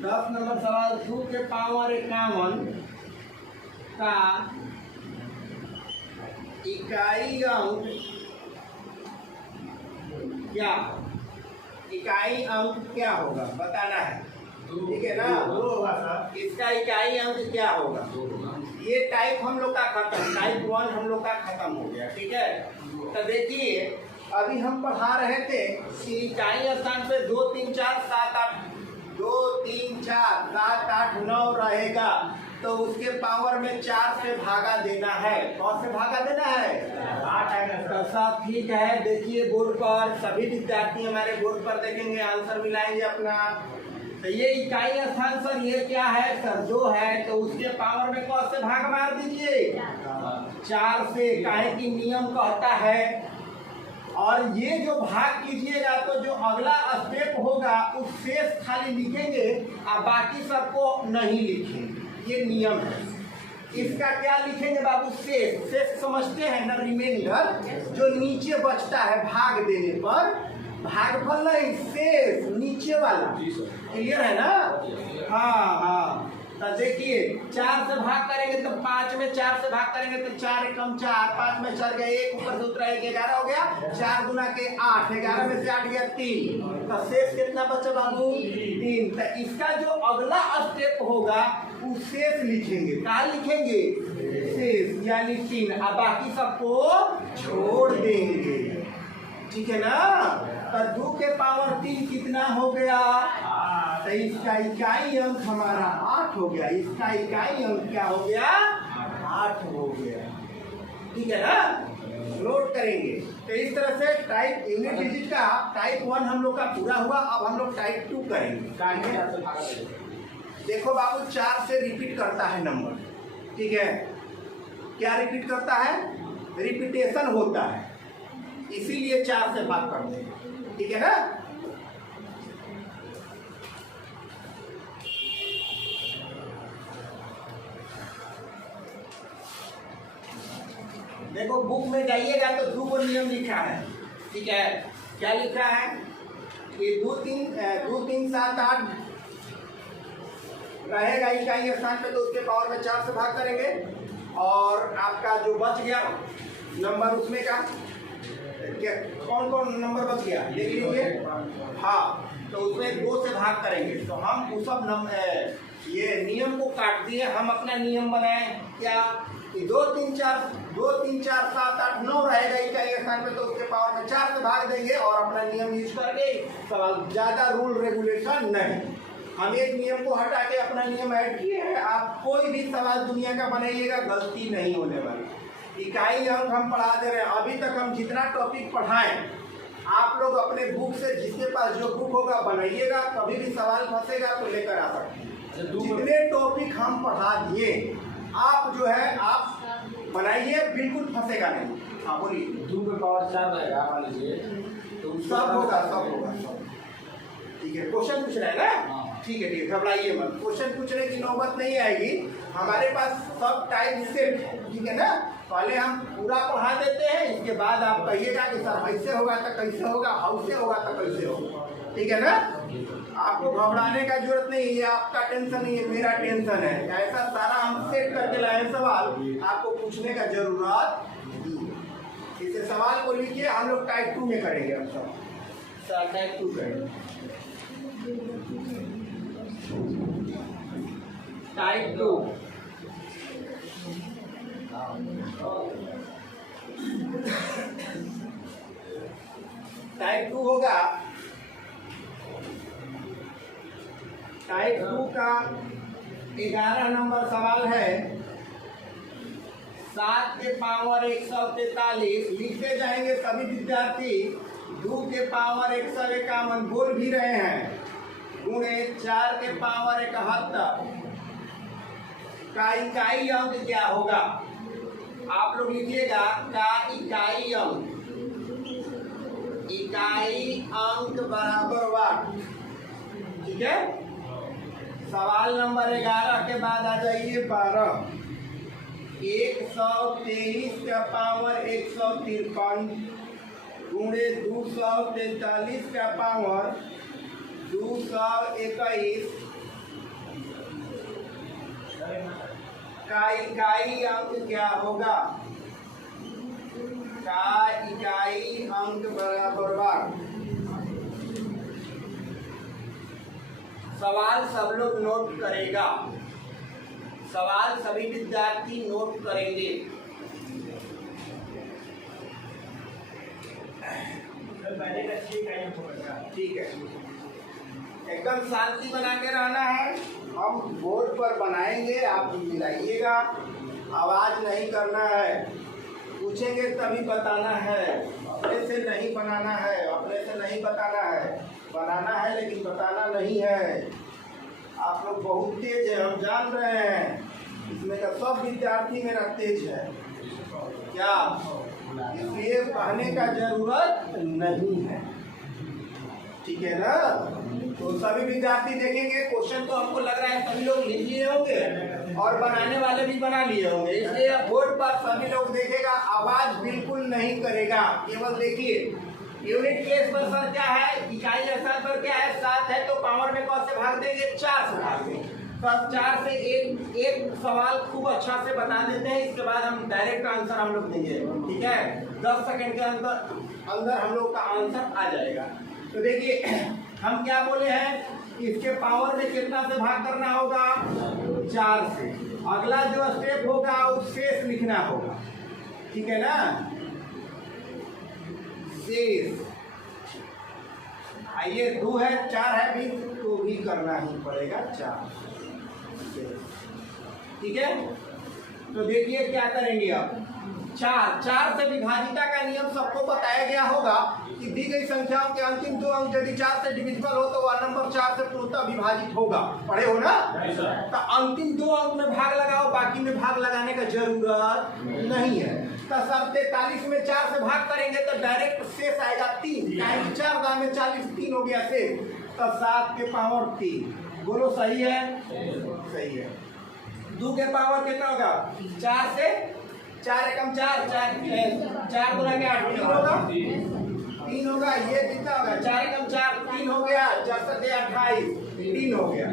10 नंबर सवाल 2 के पावर 51 का इकाई अंक क्या, इकाई अंक क्या होगा बताना है, ठीक है ना? 2 होगा सर। इसका इकाई अंक क्या होगा? ये टाइप हम लोग का खत्म, टाइप 1 हम लोग का खत्म हो गया, ठीक है? तो देखिए, अभी हम पढ़ा रहे थे कि इकाई स्थान पे 2 3 4 7 8 2 3 4 7 8 9 रहेगा, तो उसके पावर में 4 से भागा देना है। कौन से भागा देना है? 8 आएगा। तो सब ठीक है, देखिए बोर्ड पर, सभी विद्यार्थी हमारे बोर्ड पर देखेंगे, आंसर मिलाएंगे अपना। तो ये इकाई स्थान सर ये क्या है सर? 2 है, तो उसके पावर में कौन से भाग मार दीजिए? 4 से, काहे की नियम कहता है। और ये जो भाग कीजिएगा तो जो अगला स्टेप होगा उस शेष खाली लिखेंगे और बाकी सबको नहीं लिखेंगे, ये नियम है। इसका क्या लिखेंगे बाबू? शेष। शेष समझते हैं ना, रिमाइंडर, जो नीचे बचता है भाग देने पर, भागफल नहीं, शेष नीचे वाला। क्लियर है ना? हाँ हाँ। तो देखिए 4 से भाग करेंगे तो 5 में 4 से भाग करेंगे तो 4 कम 4, 5 में 4 गया 1, ऊपर से उतरा 1, 11 हो गया। 4 गुना के 8, 11 में से 8 गया 3, तो शेष कितना बचा बाबू? 3। तो इसका जो अगला स्टेप होगा उस शेष लिखेंगे, क्या लिखेंगे? शेष, यानी 3, और बाकी सबको छोड़ देंगे, ठीक है ना? तो 2 के पावर 3 कितना हो गया? तो इसका इकाई अंक हमारा 8 हो गया। इसका इकाई अंक क्या हो गया? 8 हो गया, ठीक है ना? नोट करेंगे। तो इस तरह से टाइप यूनिट डिजिट का टाइप 1 हम लोग का पूरा हुआ। अब हम लोग टाइप 2 करेंगे। देखो बाबू, 4 से रिपीट करता है नंबर, ठीक है? क्या रिपीट करता है? रिपीटेशन होता है, इसीलिए 4 से भाग करते हैं, ठीक है ना? देखो बुक में जाइएगा तो 2 को नियम लिखा है, ठीक है? क्या लिखा है? ये 2 3 7 8 रहेगा इकाई स्थान पे, तो उसके पावर में 4 से भाग करेंगे, और आपका जो बच गया नंबर उसमें का क्या, कौन कौन नंबर बच गया देख लीजिए। हाँ, तो उसमें 2 से भाग करेंगे, तो हम उस सब ये नियम को काट दिए, हम अपना नियम बनाए क्या? 2 3 4 7 8 9 रहेगा इकाई स्थान पे, तो उसके पावर में 4 से भाग देंगे और अपना नियम यूज करके सवाल। ज्यादा रूल रेगुलेशन नहीं, हम एक नियम को हटा के अपना नियम ऐड किए हैं। आप कोई भी सवाल दुनिया का बनाइएगा, गलती नहीं होने वाली। इकाई अंक हम पढ़ा दे रहे हैं। अभी तक हम जितना टॉपिक पढ़ाएं, आप लोग अपने बुक से, जिसके पास जो बुक होगा बनाइएगा, कभी भी सवाल फंसेगा तो लेकर आ सकते हैं। जितने टॉपिक हम पढ़ा दिए, आप जो है आप बनाइए, बिल्कुल फंसेगा नहीं। हाँ बोलिए। 2 के पावर 4 रहेगा, मान लीजिए, तो सब होगा, ठीक है? क्वेश्चन पूछ रहे हैं ना? ठीक है, ठीक है, घबराइए मत, क्वेश्चन पूछने की नौबत नहीं आएगी। हमारे पास सब टाइप सेट है, ठीक है ना? पहले हम पूरा पढ़ा देते हैं, इसके बाद आप कहिएगा कि सर ऐसे होगा तो कैसे होगा, हाउसे होगा तो कैसे होगा, ठीक है ना? आपको घबराने का जरूरत नहीं, ये आपका टेंशन नहीं है, मेरा टेंशन है। ऐसा सारा हम सेट करके लाए सवाल, आपको पूछने का जरूरत नहीं। इसे सवाल को लिखिए, हम लोग टाइप 2 में करेंगे। अब सब टाइप 2 करेंगे। टाइप 2 टाइप 2 होगा। टाइप 2 का 11 नंबर सवाल है। 7 के पावर 143 लिखते जाएंगे सभी विद्यार्थी। 2 के पावर 151 बोल भी रहे हैं, गुणे 4 के पावर 71 का इकाई अंक क्या होगा? आप लोग लिखिएगा का इकाई अंक। इकाई अंक बराबर वाट। ठीक है। सवाल नंबर 11 के बाद आ जाइए 12। 123 का पावर 153 गुणे 243 का पावर 221 का इकाई अंक क्या होगा? का इकाई अंक बराबर वाट। सवाल सब लोग नोट करेगा, सवाल सभी विद्यार्थी नोट करेंगे। ठीक है, एकदम शांति बना के रहना है। हम बोर्ड पर बनाएंगे, आप मिलाइएगा, आवाज नहीं करना है। पूछेंगे तभी बताना है, अपने से नहीं बनाना है, अपने से नहीं बताना है। बनाना है लेकिन बताना नहीं है। आप लोग बहुत तेज है, हम जान रहे हैं। इसमें का सब विद्यार्थी मेरा तेज है क्या, इसलिए कहने का जरूरत नहीं है। ठीक है ना। तो सभी विद्यार्थी देखेंगे, क्वेश्चन तो हमको लग रहा है सभी लोग लिख लिए होंगे और बनाने वाले भी बना लिए होंगे, इसलिए बोर्ड पर सभी लोग देखेगा, आवाज बिल्कुल नहीं करेगा। केवल देखिए यूनिट प्लेस पर सर क्या है, इकाई स्थान पर क्या है, 7 है तो पावर में कौन से भाग देंगे, 4 से भाग देंगे। बस 4 से एक सवाल खूब अच्छा से बता देते हैं, इसके बाद हम डायरेक्ट आंसर हम लोग देंगे। ठीक है, 10 सेकंड के अंदर हम लोग का आंसर आ जाएगा। तो देखिए हम क्या बोले हैं, इसके पावर में कितना से भाग करना होगा, 4 से। अगला जो स्टेप होगा वो शेष लिखना होगा। ठीक है ना, शेष। आइए 2 है 4 है भी तो भी करना ही पड़ेगा 4। ठीक है, तो देखिए क्या करेंगे अब। 4 से विभाजिता का नियम सबको बताया गया होगा कि दी गई संख्याओं के अंतिम 2 अंक यदि 4 से डिविजिबल हो तो वह नंबर 4 से पूर्णतः विभाजित होगा। पढ़े हो ना। तो अंतिम 2 अंक में भाग लगाओ, बाकी में भाग लगाने का जरूरत नहीं है। तो सब 43 में 4 से भाग करेंगे तो डायरेक्ट शेष आएगा 3। 4 दाम में 40, 3 हो गया शेष। तो 7 के पावर 3। बोलो सही है, सही है। 2 के पावर कितना होगा, 4 से 4 एकम 4 4 गुना के 8 होगा, 3 होगा। ये कितना होगा, 4 एकम 4 3 हो गया, 4 से 28 3 हो गया।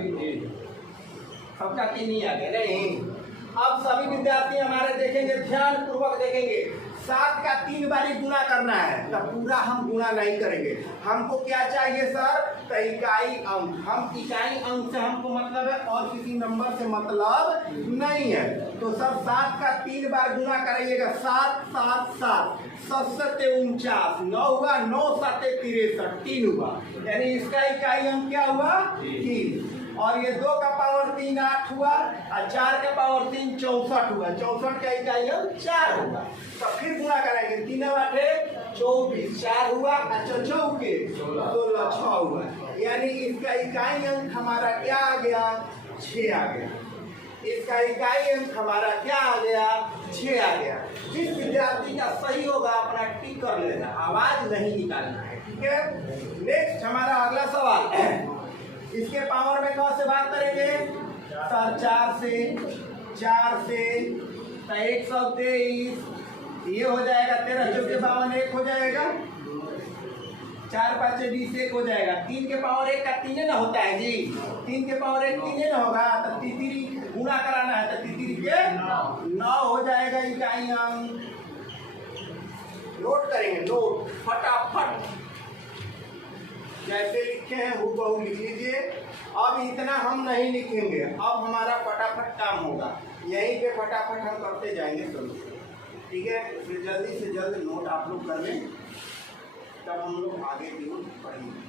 सबका 3 ही आ गया नहीं। अब सभी विद्यार्थी हमारे देखेंगे, ध्यान पूर्वक देखेंगे। 7 का 3 बारी गुना करना है, तो पूरा हम गुना नहीं करेंगे। हमको क्या चाहिए सर, तो इकाई अंक। हम इकाई अंक से हमको मतलब है और किसी नंबर से मतलब नहीं है। तो सर 7 का 3 बार गुना करिएगा, 7 7 7 7 49 9 हुआ, 9 7 63 3 हुआ, यानी इसका इकाई अंक क्या हुआ, 3। और ये 2 का पावर 3 8 हुआ और 4 का पावर 3 64 हुआ। 64 का इकाई अंक 4 होगा। तो फिर गुणा कराएंगे, 3 8 24 4 हुआ, अच्छा 4 16 6 हुआ, यानी इसका इकाई अंक हमारा क्या आ गया, 6 आ गया। इसका इकाई अंक हमारा क्या आ गया, 6 आ गया। जिस विद्यार्थी का सही होगा अपना टिक कर लेना, आवाज नहीं निकालना है। ठीक है, नेक्स्ट हमारा अगला सवाल। इसके पावर में कौन से बात करेंगे सर, 4 से 123, ये हो जाएगा 13 चौके 52 1 हो जाएगा, 4 5 20 1 हो जाएगा। 3 के पावर 1 का 3 ना होता है जी, 3 के पावर 1 3 ना होगा, तो तितरी गुणा कराना है तो तितरी के 9 हो जाएगा इकाई अंक। नोट करेंगे, नोट फटाफट जैसे लिखे हैं हूबहू लिख लीजिए। अब इतना हम नहीं लिखेंगे, अब हमारा फटाफट काम होगा, यहीं पे फटाफट हम करते जाएंगे सॉल्यूशन। ठीक है, फिर जल्दी से जल्द नोट आप लोग कर लें, तब हम लोग आगे की ओर पढ़ेंगे।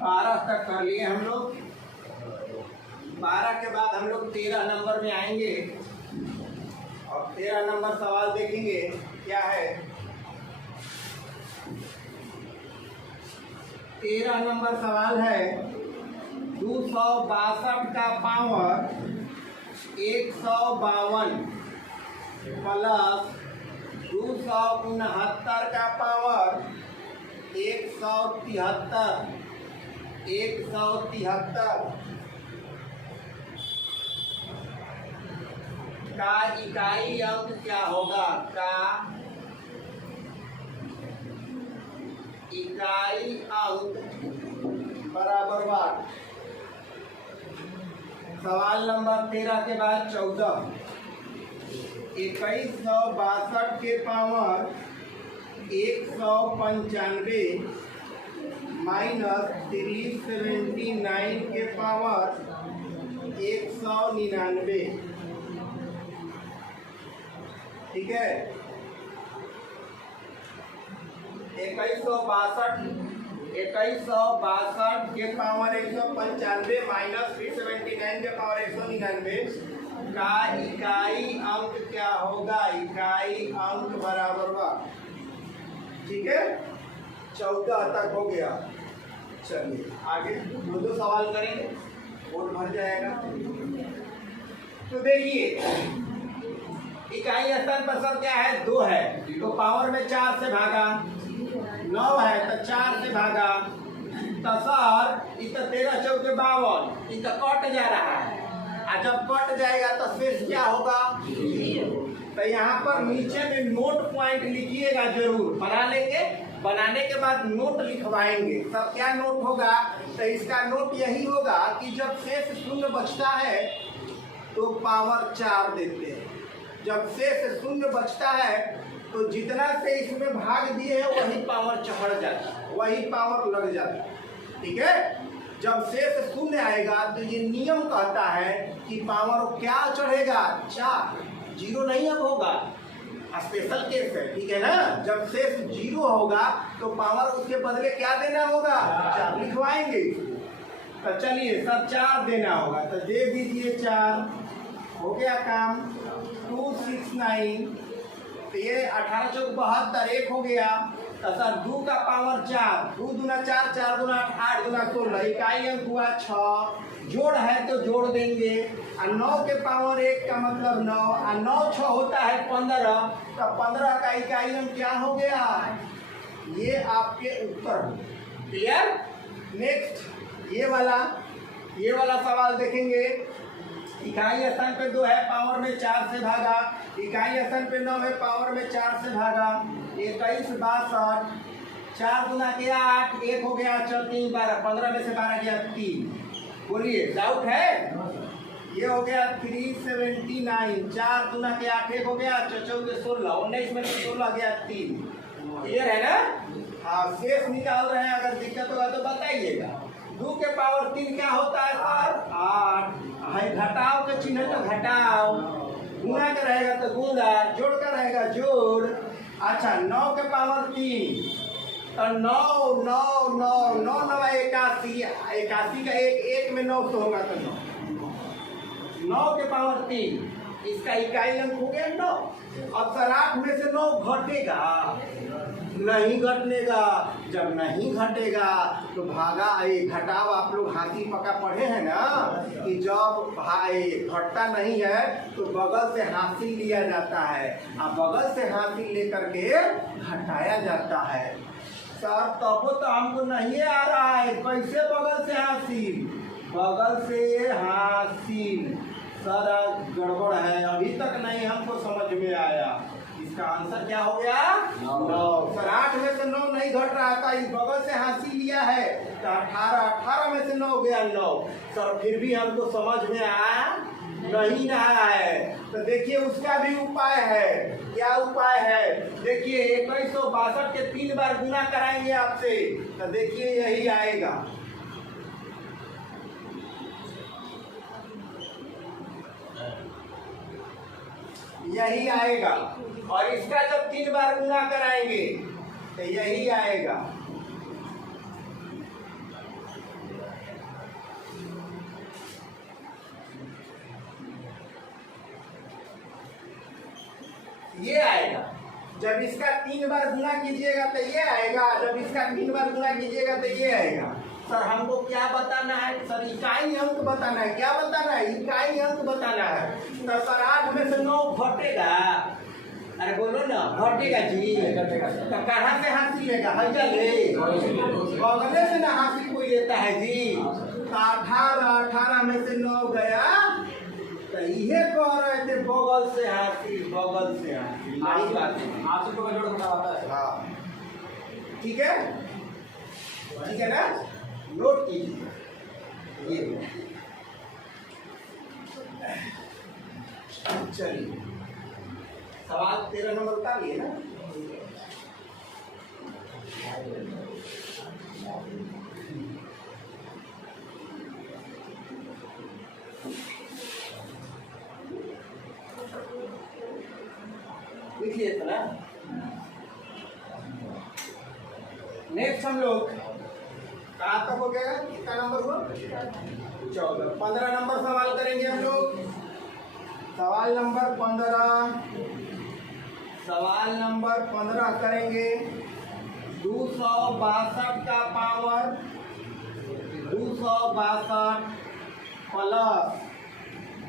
बारह तक कर लिए हम लोग। 12 के बाद हम लोग 13 नंबर में आएंगे और 13 नंबर सवाल देखेंगे क्या है। 13 नंबर सवाल है 262 का पावर 152 प्लस 269 का पावर 173 का इकाई अंक क्या होगा? का इकाई अंक बराबर बात। सवाल नंबर 13 के बाद 14 2162 के पावर 195 माइनस 379 के पावर 199। ठीक है, 2162 के पावर 195 माइनस 379 के पावर 199 का इकाई अंक क्या होगा? इकाई अंक बराबर हुआ। ठीक है, 14 तक हो गया। चलिए आगे दो सवाल करेंगे, बोर्ड भर जाएगा। तो देखिए इकाई स्थान पर सर क्या है? 2 है तो पावर में 4 से भागा, 9 है तो 4 से भागा, तो सर इतना 13 चौके 52 इतना कट जा रहा है। और जब कट जाएगा तो शेष क्या होगा? तो यहाँ पर नीचे में नोट पॉइंट लिखिएगा जरूर, बना लेंगे, बनाने के बाद नोट लिखवाएंगे। सब क्या नोट होगा? तो इसका नोट यही होगा कि जब शेष शून्य बचता है तो पावर 4 देते हैं। जब शेष शून्य बचता है तो जितना से इसमें भाग दिए है वही पावर चढ़ जाता है, वही पावर लग जाता है। ठीक है, जब शेष शून्य आएगा तो ये नियम कहता है कि पावर क्या चढ़ेगा? 4, 0 नहीं अब होगा, स्पेशल केस है। ठीक है ना, जब शेष 0 होगा तो पावर उसके बदले क्या देना होगा? 4 लिखवाएंगे। तो चलिए सब 4 देना होगा, तो दे दीजिए 4, हो गया काम। 269 तो ये 18 चौक 72 1 हो गया। तो सर 2 का पावर 4, 2 दूना 4, 4 दूना 8 दूना 16, इकाई अंक हुआ 6। जोड़ है तो जोड़ देंगे, और 9 के पावर 1 का मतलब 9, और 9 6 होता है 15, तो 15 का इकाई अंक क्या हो गया? ये आपके उत्तर हो। क्लियर? नेक्स्ट ये वाला सवाल देखेंगे। इकाई स्थान पे 2 है, पावर में 4 से भागा, इकाई स्थान पे 9 है, पावर में 4 से भागा। 21 62 4 गुना के 8, 1 हो गया, 4 3 12, 15 में से 12 गया 3। बोलिए डाउट है? ये हो गया 379, 4 गुना के 8, 1 हो गया, 4 4 16, 19 में से 16 गया 3। क्लियर है ना? हाँ, शेष निकाल रहे हैं, अगर दिक्कत होगा तो बताइएगा। 2 के पावर 3 क्या होता है सर? 8 है, घटाओ के चिन्ह तो घटाओ, गुना का रहेगा तो गुना, जोड़ का रहेगा जोड़। अच्छा 9 के पावर 3 तो 9 9 9 9 9 81, 81 का 1 में 9 तो होगा तो 9 के पावर 3, इसका इकाई अंक हो गया 9। अब सर 8 में से 9 घटेगा? नहीं घटनेगा। जब नहीं घटेगा तो भागा घटाओ। आप लोग हाथी पका पढ़े हैं ना कि जब घटता नहीं है तो बगल से हासिल लिया जाता है, और बगल से हासिल लेकर के घटाया जाता है। सर तब तो हमको नहीं आ रहा है, कैसे बगल से हासिल? बगल से हासिल सर गड़बड़ है, अभी तक नहीं हमको समझ में आया। इसका आंसर क्या हो गया? 9। सर 8 में से 9 नहीं घट रहा था, इस बगल से हासिल लिया है तो 18 में से 9 गया 9। सर फिर भी हमको समझ में आया नहीं नहाया है। तो देखिए उसका भी उपाय है। क्या उपाय है? देखिए 2162 के 3 बार गुना कराएंगे आपसे, तो देखिए यही आएगा। यही आएगा। और इसका जब 3 बार गुना कराएंगे तो यही आएगा। ये आएगा। जब इसका 3 बार गुना कीजिएगा तो ये आएगा, जब इसका 3 बार गुना कीजिएगा तो ये आएगा। सर हमको क्या बताना है? सर इकाई अंक बताना है। क्या बताना है? इकाई अंक बताना है। तो सर 8 में से 9 घटेगा। अरे बोलो ना, घटेगा जी। तो कहाँ से हासिल लेगा? हल्का ले बगले से ना हासिल कोई लेता है जी। तो 18 में से 9 गया, तो ये कह रहे थे बगल से हासिल, बगल से हासिल। यही बात है। हासिल को जोड़ घटा होता है। हाँ ठीक है, ठीक है ना, नोट कीजिए ये। चलिए सवाल 13 नंबर उतार लिए ना। लिखिए इतना। नेक्स्ट हम लोग कहाँ तक हो गया? कितना नंबर हुआ? 14। 15 नंबर सवाल करेंगे हम लोग। सवाल नंबर 15, सवाल नंबर 15 करेंगे। 262 का पावर 262 प्लस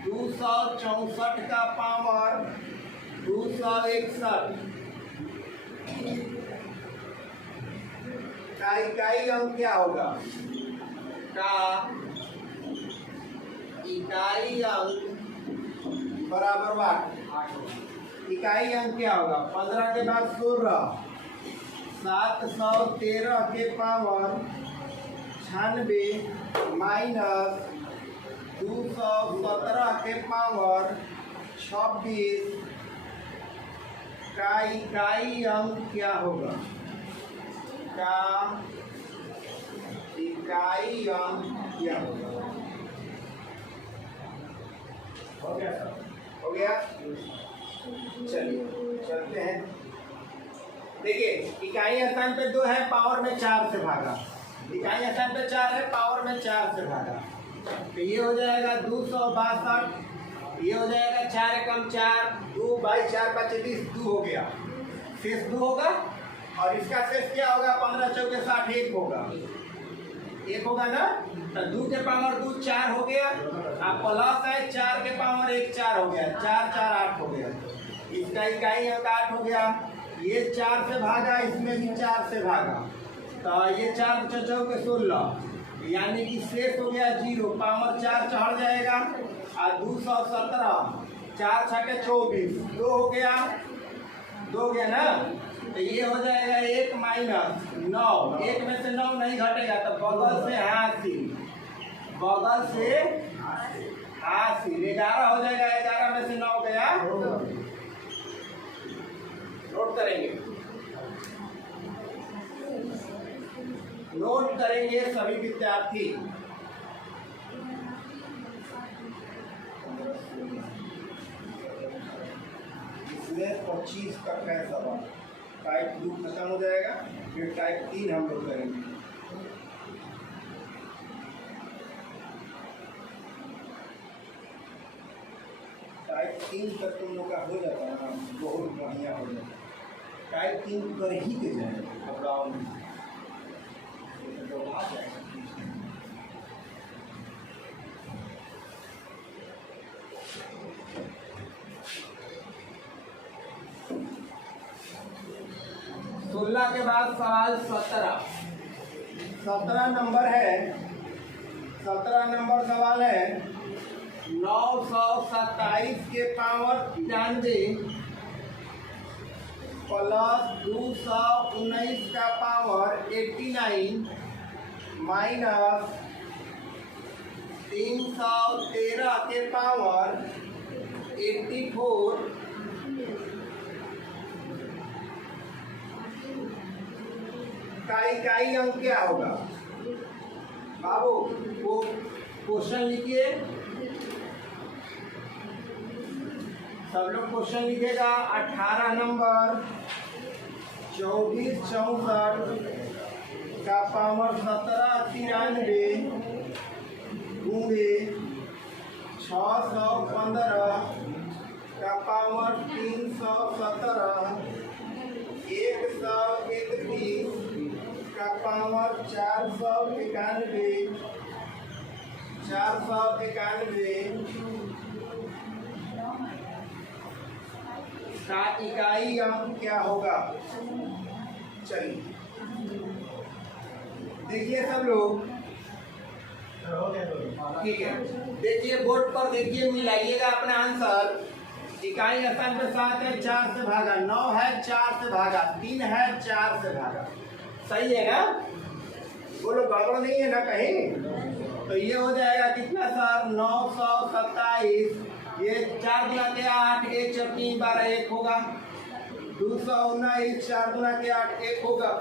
264 का पावर 261 का इकाई अंक क्या होगा? का इकाई अंक बराबर 8। इकाई अंक क्या होगा? 15 के बाद 16, 713 के पावर 96 माइनस 217 के पावर 26 का इकाई अंक क्या होगा? का इकाई अंक क्या होगा? हो गया सर? हो गया। चलिए चलते हैं। देखिए इकाई स्थान पे 2 है, पावर में 4 से भागा। इकाई स्थान पे 4 है, पावर में 4 से भागा। तो ये हो जाएगा 262, ये हो जाएगा 4 एकम 4, 2 बाई 4 बचे 20, 2 हो गया। शेष 2 होगा और इसका शेष क्या होगा? 15 चौके 60, 1 होगा। 1 होगा ना। तो 2 के पावर 2 4 हो गया। अब प्लस है 4 के पावर 1 4 हो गया। 4 4 8 हो गया। इसका इकाई अंक 8 हो गया। ये 4 से भागा, इसमें भी 4 से भागा। तो ये 4 चौके 16, यानी कि शेष हो गया 0। पावर 4 चढ़ जाएगा और 217, 4 छके 24, 2 हो गया। 2 हो गया ना। तो ये हो जाएगा 1 माइनस 9। 1 में से 9 नहीं घटेगा, तो बगल से हासिल, बगल से हासिल 11 हो जाएगा। 11 में से 9 गया। नोट करेंगे, नोट करेंगे सभी विद्यार्थी। इसमें 25 तक है सवाल। टाइप 2 खत्म हो जाएगा, फिर टाइप 3 हम लोग करेंगे। टाइप 3 तक तुम लोग का हो जाता है ना, बहुत बढ़िया हो जाता है। टाइप 3 कर ही के जाएगा, घबराओ नहीं, तो आ जाएगा। के बाद सवाल 17 नंबर है। 17 नंबर सवाल है 927 के पावर 93 प्लस 219 का पावर 89 माइनस 313 के पावर 84 का इकाई अंक क्या होगा? बाबू वो क्वेश्चन लिखिए, सब लोग क्वेश्चन लिखेगा। 18 नंबर 2464 का पावर 1793 गुणे 615 का पावर 317 131 का पावर 491 का इकाई अंक क्या होगा? चलिए देखिए सब लोग, ठीक है, देखिए बोर्ड पर देखिए, मिलाइएगा अपना आंसर। इकाई स्थान पे 7 है, 4 से भागा, 9 है, 4 से भागा, 3 है, 4 से भागा, सही है ना? बोलो गड़बड़ नहीं है ना कहीं? तो ये हो जाएगा कितना सर? 927, ये 4 गुना के 8, 1 4 3 12 1 होगा, 219 4 गुना के 8 1 होगा,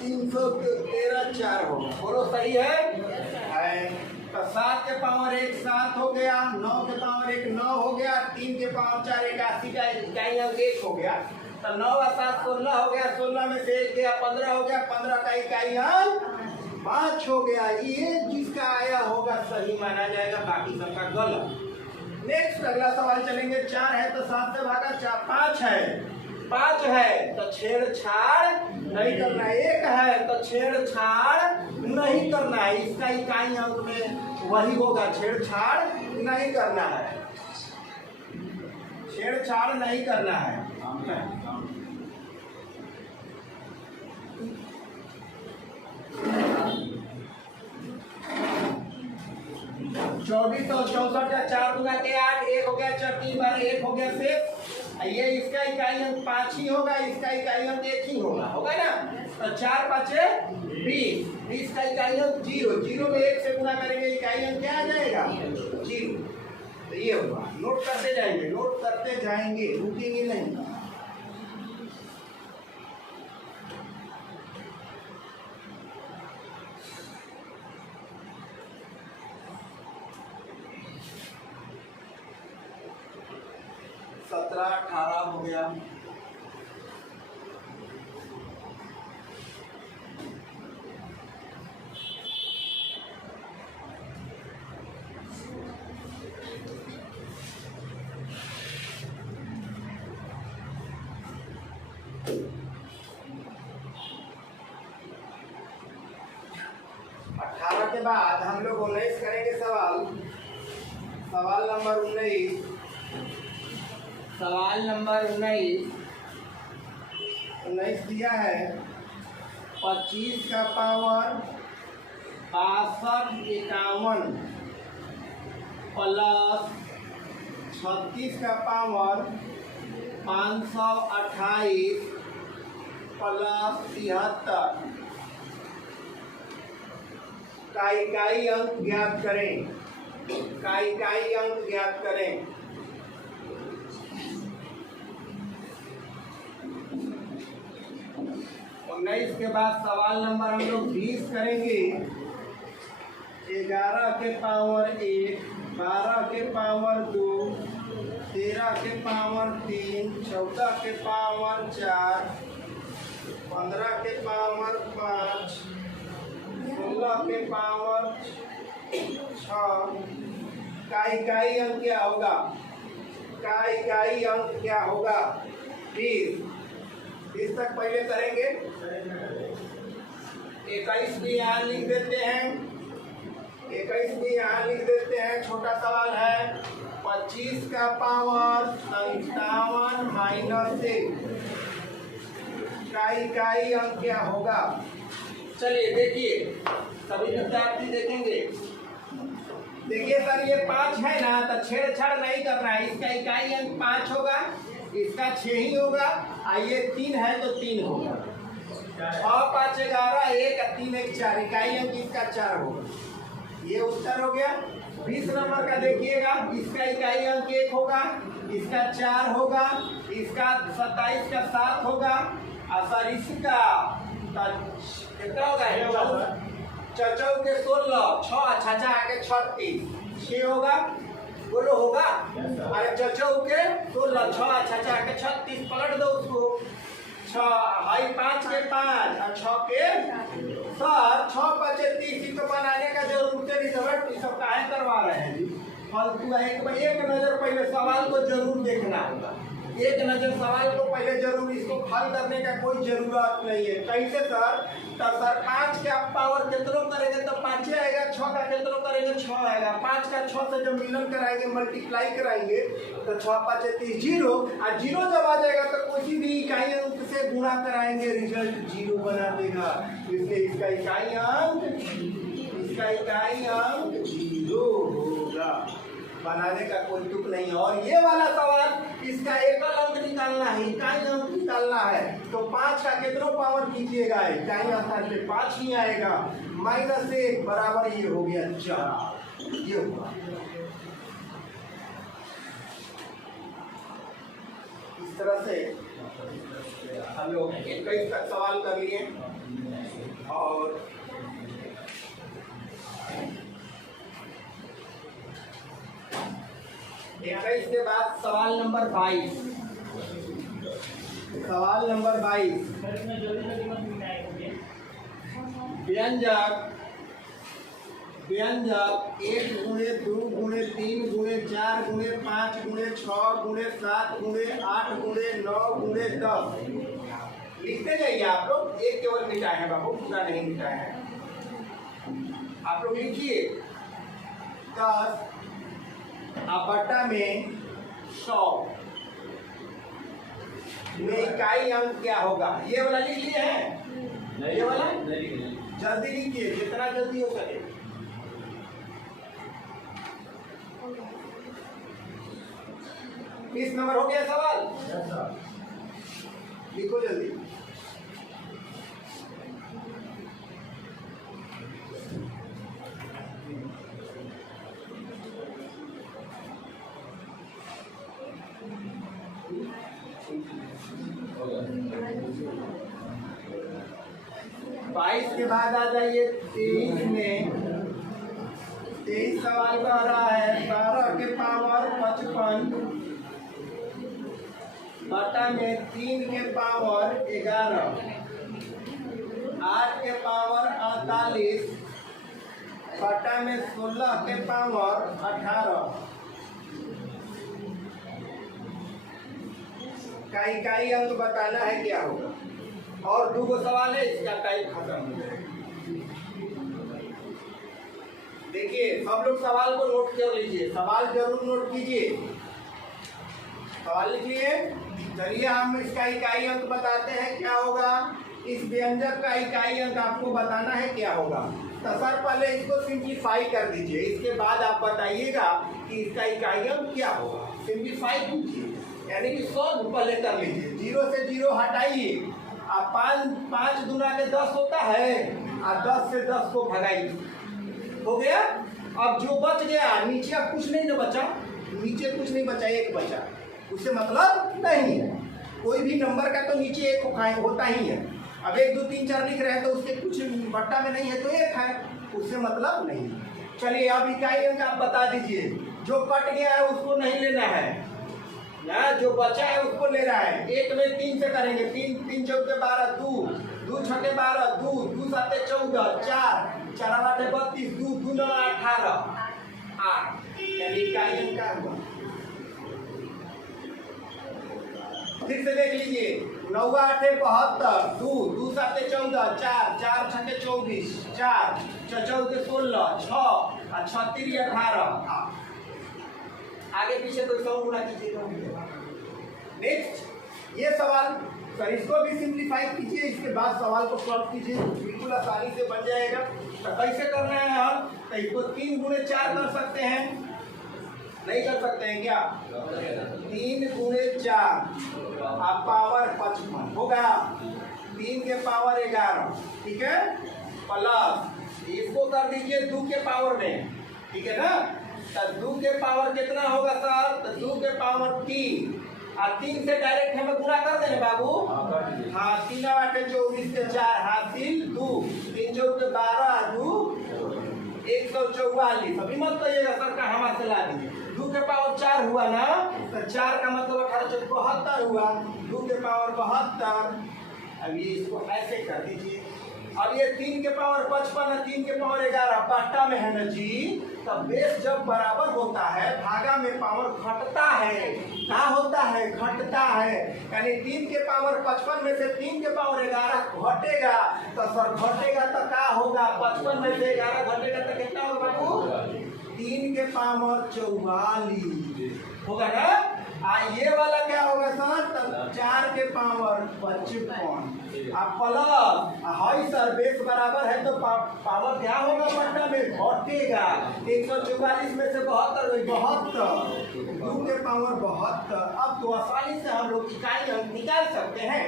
313 4 होगा। बोलो सही है? तो 7 के पावर 1 7 हो गया, 9 के पावर 1 9 हो गया, 3 के पावर 4 81 का इकाई अंक 1 हो गया। तो 9 और 7 16 हो गया, 16 में से 1 गया 15 हो गया, 15 का इकाई अंक 5 हो गया। ये जिसका आया होगा सही माना जाएगा, बाकी सबका गलत। नेक्स्ट अगला सवाल चलेंगे। 4 है तो 7 से भागा, 4 5 है तो छेड़छाड़ नहीं करना है, 1 है तो छेड़छाड़ नहीं करना है, इसका इकाई अंक में वही होगा, छेड़छाड़ नहीं करना है, छेड़छाड़ नहीं करना है। 24 और 64 का 4 गुना के 8 1 हो गया, 4 3 12 1 हो गया। फिर ये इसका इकाई अंक 5 ही होगा, इसका इकाई अंक 1 ही होगा ना? तो 4 5 20, 20 का इकाई अंक 0, 0 में 1 से गुना करेंगे, इकाई अंक क्या आ जाएगा? 0। तो ये होगा, नोट करते जाएंगे, रुकेंगे नहीं। सत्रह 18 हो गया। के बाद हम लोग 19 करेंगे सवाल। सवाल नंबर 19, सवाल नंबर 19 दिया है 25 का पावर 6251 प्लस 36 का पावर 528 प्लस 73 का इकाई अंक ज्ञात करें। का इकाई अंक ज्ञात करें। और इसके बाद सवाल नंबर हम लोग 20 करेंगे। 11 के पावर 1, 12 के पावर 2, 13 के पावर 3, 14 के पावर 4, 15 के पावर 5, 16 के पावर 6 का इकाई अंक क्या होगा? का इकाई अंक क्या होगा? 20 तक पहले करेंगे। 21 भी यहाँ लिख देते हैं। 21 भी यहाँ लिख देते हैं। छोटा सवाल है 25 का पावर 57 माइनस 1 का इकाई अंक क्या होगा? चलिए देखिए, सभी विद्यार्थी देखेंगे। देखिए सर, ये 5 है ना, तो छेड़छाड़ नहीं करना है। इसका इकाई अंक 5 होगा, इसका 6 ही होगा। ये 3 है तो 3 होगा। 6 5 11 1 3 1 4 इकाई अंक इसका 4 होगा। ये उत्तर हो गया। 20 नंबर का देखिएगा, इसका इकाई अंक 1 होगा, इसका 4 होगा, इसका 27 का 7 होगा, और सर इसका कितना होगा? चचौ के 16, 6 छाछा आगे 36 6 होगा, बोलो होगा? अरे चचौ के 16, 6 छाछा आगे 36 पलट दो उसको, 6 हाई 5 के 5 और 6 के सर 6 5 30 तो बनाने का जरूरत नहीं सब, ये सब काहे करवा रहे हैं जी फालतू है। एक नजर पहले सवाल को जरूर देखना होगा, एक नजर सवाल को पहले जरूर, इसको हल करने का कोई जरूरत नहीं है। कैसे सर? तो सर 5 का पावर कितनों करेंगे तो 5 आएगा, 6 का कितनों करेंगे 6 आएगा, 5 का 6 से जब मिलन कराएंगे मल्टीप्लाई कराएंगे तो 6 5 30 0, और 0 जब आ जाएगा तो किसी भी इकाई अंक से गुणा कराएंगे रिजल्ट 0 बना देगा। इसलिए इसका इकाई अंक 0 होगा, बनाने का कोई तुक नहीं। और ये वाला सवाल इसका एकल अंक निकालना है, इकाई अंक निकालना है, तो 5 का कितनों पावर कीजिएगा, इकाई स्थान पे 5 ही आएगा, -1 बराबर ये हो गया 4, ये हुआ। इस तरह से हम लोग 21 तक सवाल कर लिए, और 21 के बाद सवाल नंबर 22। सवाल नंबर 22, व्यंजक 1 गुणे 2 गुणे 3 गुणे 4 गुणे 5 गुणे 6 गुणे 7 गुणे 8 गुणे 9 गुणे 10 लिखते जाइए आप लोग। एक केवल मिटाए हैं बाबू, पूरा नहीं मिटाए हैं। आप लोग लिखिए 10 बटा में 100 में इकाई अंक क्या होगा? ये वाला लिख लिए हैं? ये वाला जल्दी लिखिए, जितना जल्दी हो सके। किस नंबर हो गया सवाल? लिखो जल्दी। बाईस के बाद आ जाइए 23 में। 23 सवाल कह रहा है 12 के पावर 55 बटा में 3 के पावर 11, 8 के पावर 48 बटा में 16 के पावर 18 का इकाई अंक बताना है क्या होगा। और 2 सवाल है, इसका टाइम खत्म हो जाएगा। देखिए सब लोग सवाल को नोट कर लीजिए, सवाल जरूर नोट कीजिए। सवाल लिख लिए। चलिए हम इसका इकाई अंक बताते हैं क्या होगा। इस व्यंजक का इकाई अंक आपको बताना है क्या होगा। तो सर पहले इसको सिंप्लीफाई कर दीजिए, इसके बाद आप बताइएगा कि इसका इकाई अंक क्या होगा। सिंप्लीफाई कीजिए, यानी कि 100 पहले कर लीजिए, 0 से 0 हटाइए। अब 5 दूना के 10 होता है, और 10 से 10 को भगाइए, हो गया। अब जो बच गया नीचे, अब कुछ नहीं ना बचा, नीचे कुछ नहीं बचा, 1 बचा, उससे मतलब नहीं है। कोई भी नंबर का तो नीचे 1 होता ही है। अब 1 2 3 4 लिख रहे हैं तो उसके कुछ बट्टा में नहीं है तो 1 है, उससे मतलब नहीं। चलिए अब इकाई अंक आप बता दीजिए। जो कट गया है उसको नहीं लेना है, ना जो बचा है उसको ले रहा है। 1 में 3 से करेंगे, 3 चौके 12, 2 छठे 12, 2 साते 14, 4 8 32, 2 9 18, 8 यानी इकाई अंक का हुआ। फिर से देख लीजिए, 9 8 72, 2 7 14, 4 6 24, 4 4 16, 6 और 36 18। आगे पीछे तो 100 गुना कीजिएगा। नेक्स्ट ये सवाल सर, इसको भी सिंप्लीफाई कीजिए, इसके बाद सवाल को सॉल्व कीजिए, बिल्कुल आसानी से बन जाएगा। तो कैसे करना है हम? तो इसको 3 गुणे 4 कर सकते हैं, नहीं कर सकते हैं क्या? 3 गुणे 4 आप पावर 55 होगा, 3 के पावर 11, ठीक है, प्लस इसको कर दीजिए 2 के पावर में, ठीक है ना, तो 2 के पावर कितना होगा सर? तो 2 के पावर 3 और 3 से डायरेक्ट हमें पूरा कर देने बाबू। हाँ 3 आठ 24 के 4 हासिल 2 3 चौक 12 2 144। अभी मत कहिएगा सर का हम से ला दिए। 2 के पावर 4 हुआ ना, तो 4 का मतलब 18 चौक 72 हुआ। 2 के पावर 72। अब ये इसको ऐसे कर दीजिए। अब ये 3 के पावर 55 और 3 के पावर 11 पाटा में है ना जी। तब बेस जब बराबर होता है भागा में पावर घटता है। क्या होता है? घटता है। यानी 3 के पावर 55 में से 3 के पावर 11 घटेगा। तो सर घटेगा तो क्या होगा? 55 में से 11 घटेगा तो कितना होगा बाबू? 3 के पावर 44 होगा ना। ये वाला क्या होगा सर? तब 4 के पावर 55 आप प्लस हाई सर बेस बराबर है तो पावर क्या होगा? पट्टा में घटेगा। 144 में से 72 2 के पावर 72। अब तो आसानी से हम लोग इकाई अंक निकाल सकते हैं।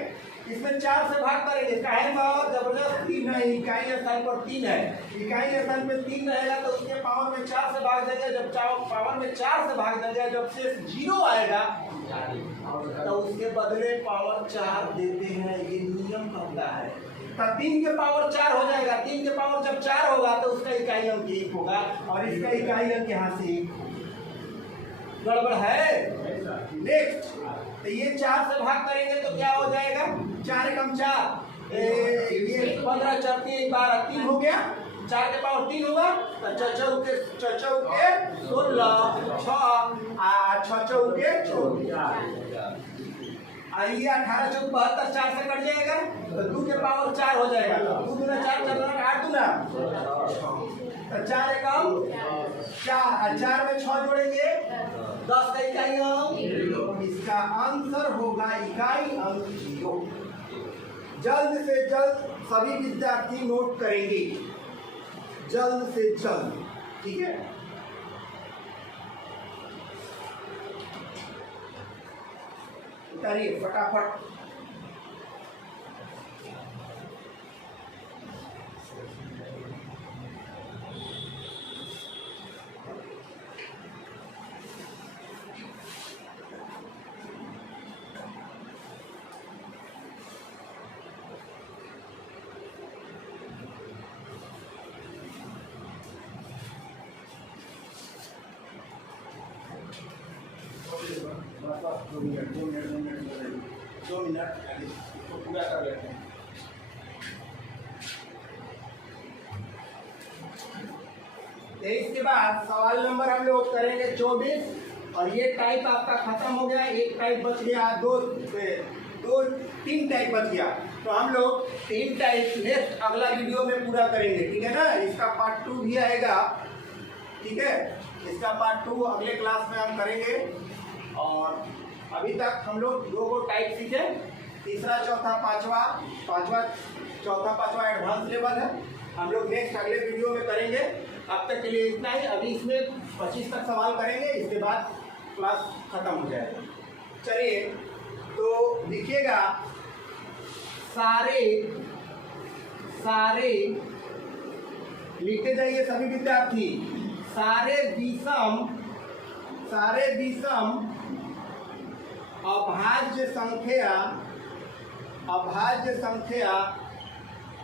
इसमें 4 से भाग करेंगे। काहे में जबरदस्त 3 है, इकाई स्थान पर 3 है। इकाई स्थान पे 3 रहेगा तो उसके पावर में 4 से भाग देंगे। जब पावर में 4 से भाग देंगे, जब शेष 0 आएगा तो उसके बदले पावर 4 देते हैं। ये नियम कहता है। तो 3 के पावर 4 हो जाएगा। 3 के पावर जब 4 होगा तो उसका इकाई अंक 1 होगा और इसका इकाई अंक यहाँ से 1 गड़बड़ है। नेक्स्ट तो ये 4 से भाग करेंगे तो क्या हो जाएगा? 4 एकम 4 ये 15 4 3 12 3 हो गया। 4 के पावर 3 होगा तो चौके 16 6 चौके 24। ये 18 चौक 72 4 से कट जाएगा तो 2 के पावर 4 हो जाएगा। 2 दूना 4 4 8 दूना तो 4 एकम 4 4 में 6 जोड़ेंगे 10 का इकाई अंक। इसका आंसर होगा इकाई अंक 0। जल्द से जल्द सभी विद्यार्थी नोट करेंगे, जल्द से जल्द। ठीक है, उतारिए फटाफट। दो मिनट तो पूरा कर लेते हैं। इसके बाद सवाल नंबर हम लोग करेंगे 24 और ये टाइप आपका खत्म हो गया। एक टाइप बच गया, 3 टाइप बच गया। तो हम लोग 3 टाइप नेक्स्ट अगला वीडियो में पूरा करेंगे। ठीक है ना। इसका पार्ट 2 भी आएगा। ठीक है, इसका पार्ट 2 अगले क्लास में हम करेंगे। और अभी तक हम लोग 2 टाइप सीखे, तीसरा चौथा पांचवा चौथा पांचवा एडवांस लेवल है। हम लोग नेक्स्ट अगले वीडियो में करेंगे। अब तक के लिए इतना ही। अभी इसमें 25 तक सवाल करेंगे, इसके बाद क्लास खत्म हो जाएगा। चलिए तो लिखिएगा सारे लिखते जाइए सभी विद्यार्थी। सारे विषम अभाज्य संख्या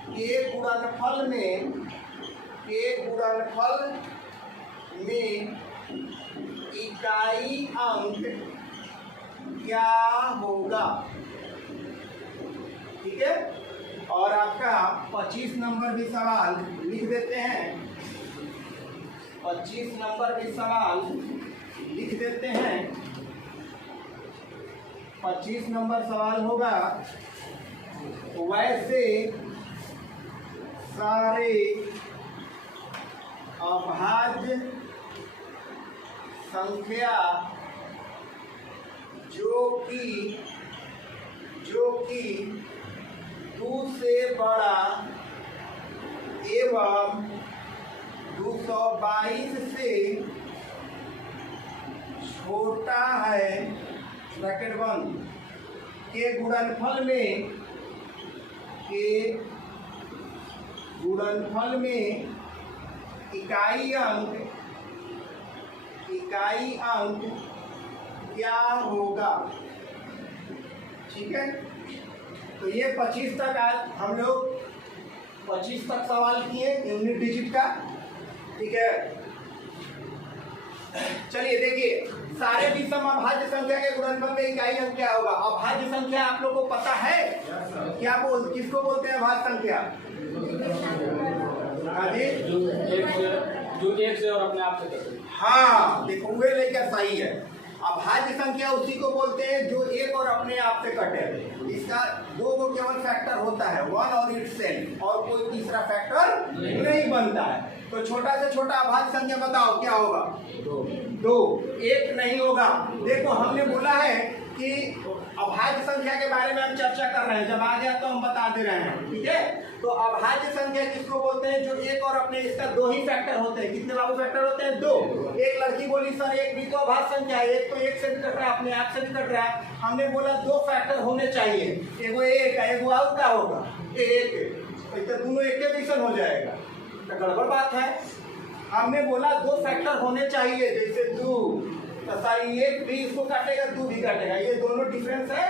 के गुणनफल में इकाई अंक क्या होगा? ठीक है। और आपका 25 नंबर भी सवाल लिख देते हैं। 25 नंबर भी सवाल लिख देते हैं। 25 नंबर सवाल होगा, वैसे सारे अभाज्य संख्या जो कि 2 से बड़ा एवं 222 से छोटा है ब्रैकेट बंद के गुणनफल में इकाई अंक इकाई अंक क्या होगा। ठीक है, तो ये 25 तक आज हम लोग 25 तक सवाल किए यूनिट डिजिट का। ठीक है, चलिए देखिए, सारे विषम अभाज्य संख्या के गुणनफल में इकाई अंक क्या होगा। अभाज्य संख्या आप लोगों को पता है क्या किसको बोलते हैं अभाज्य संख्या। हाँ जी, जो एक से और अपने आप से करते हैं। हाँ देखो, वे लेकर सही है। अभाज्य संख्या उसी को बोलते हैं जो एक और अपने आप से कटे। इसका दो केवल फैक्टर होता है, वन और इट्स सेल्फ, और कोई तीसरा फैक्टर नहीं बनता है। तो छोटा से छोटा अभाज्य संख्या बताओ क्या होगा। दो। एक नहीं होगा। देखो, हमने बोला है कि अभाज्य संख्या के बारे में हम चर्चा कर रहे हैं, जब आ गया तो हम बता दे रहे हैं। ठीक है, तो अभाज्य संख्या किसको बोलते हैं जो एक और अपने, इसका दो ही फैक्टर होते हैं। कितने बाबू फैक्टर होते हैं? दो। एक लड़की बोली सर एक भी तो अभाज्य संख्या है, एक तो एक से भी कट रहा है, अपने आप से भी कट रहा है। हमने बोला दो फैक्टर होने चाहिए, एगो एक है, एगो और क्या होगा, एक। तो दोनों एक के जैसन हो जाएगा, तो गड़बड़ बात है। हमने बोला दो फैक्टर होने चाहिए, जैसे दो, तो सर एक भी इसको काटेगा, दो भी काटेगा, ये दोनों डिफरेंस है।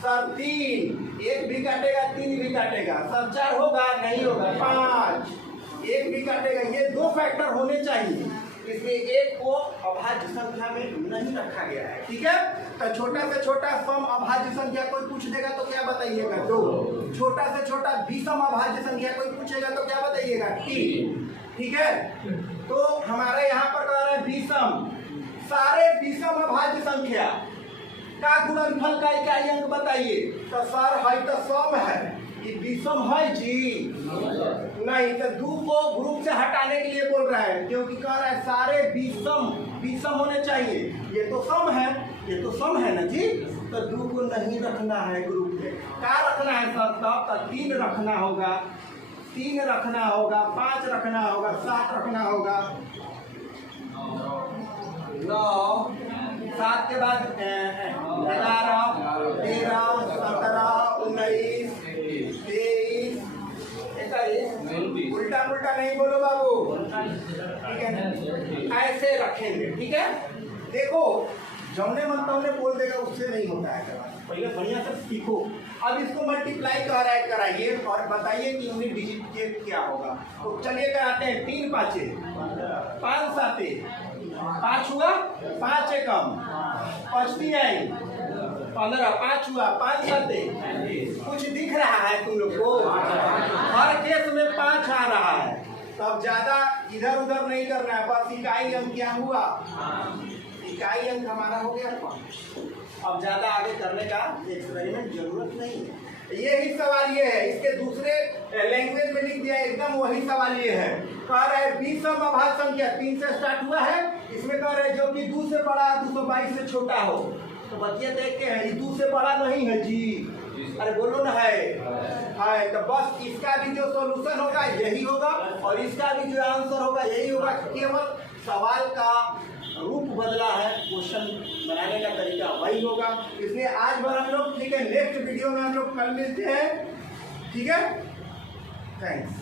सर तीन, एक भी काटेगा, तीन भी काटेगा। सर चार होगा, नहीं होगा। पाँच, एक भी काटेगा। ये दो फैक्टर होने चाहिए, इसलिए एक को अभाज्य संख्या में नहीं रखा गया है। ठीक है, तो छोटा से छोटा सम अभाज्य संख्या कोई पूछ देगा तो क्या बताइएगा? दो। छोटा से छोटा विषम अभाज्य संख्या कोई पूछेगा तो क्या बताइएगा? तीन। ठीक है, तो हमारे यहाँ पर कह रहे हैं विषम, सारे विषम अभाज्य संख्या का गुणनफल का इकाई अंक बताइए। तो सर है तो सम है, ये विषम है जी नहीं, तो दो को ग्रुप से हटाने के लिए बोल रहा है, क्योंकि कह रहा है सारे विषम होने चाहिए। ये तो सम है, ये तो सम है ना जी, तो दो को नहीं रखना है ग्रुप में। क्या रखना है सर? तब तो तीन रखना होगा, 3 रखना होगा, 5 रखना होगा, 7 रखना होगा, 9, 7 के बाद 11, 13, 17, 19, 23, 21। उल्टा उल्टा नहीं बोलो बाबू। ठीक है, ऐसे रखेंगे। ठीक है, देखो जमने मन तमने बोल देगा उससे नहीं होता है, पहले बढ़िया से सीखो। अब इसको मल्टीप्लाई कराइए और बताइए कि यूनिट डिजिट के क्या होगा। तो चलिए कराते हैं। 3 5 5 7 5 हुआ, 5 एकम 5 आई 15, 5 हुआ, 5 7। कुछ दिख रहा है तुम लोग को? हर केस में 5 आ रहा है, तब ज्यादा इधर उधर नहीं करना है। बस इकाई अंक क्या हुआ, इकाई अंक हमारा हो गया 5। अब ज्यादा आगे करने का एक्सपेरिमेंट जरूरत नहीं है। यही सवाल ये है, इसके दूसरे लैंग्वेज में लिख दिया, एकदम वही सवाल ये है। कह रहे हैं विषम अभाज्य संख्या 3 से स्टार्ट हुआ है, इसमें कह रहे हैं जो कि 2 से बड़ा 222 से छोटा हो। तो बच्चे देखते हैं, ये 2 से बड़ा नहीं है जी, अरे बोलो ना है। तो बस इसका भी जो सॉल्यूशन होगा यही होगा, और इसका भी जो आंसर होगा यही होगा। केवल सवाल का रूप बदला है, क्वेश्चन बनाने का तरीका वही होगा। इसलिए आज भर हम लोग, ठीक है, नेक्स्ट वीडियो में हम लोग कल मिलते हैं। ठीक है, थैंक्स।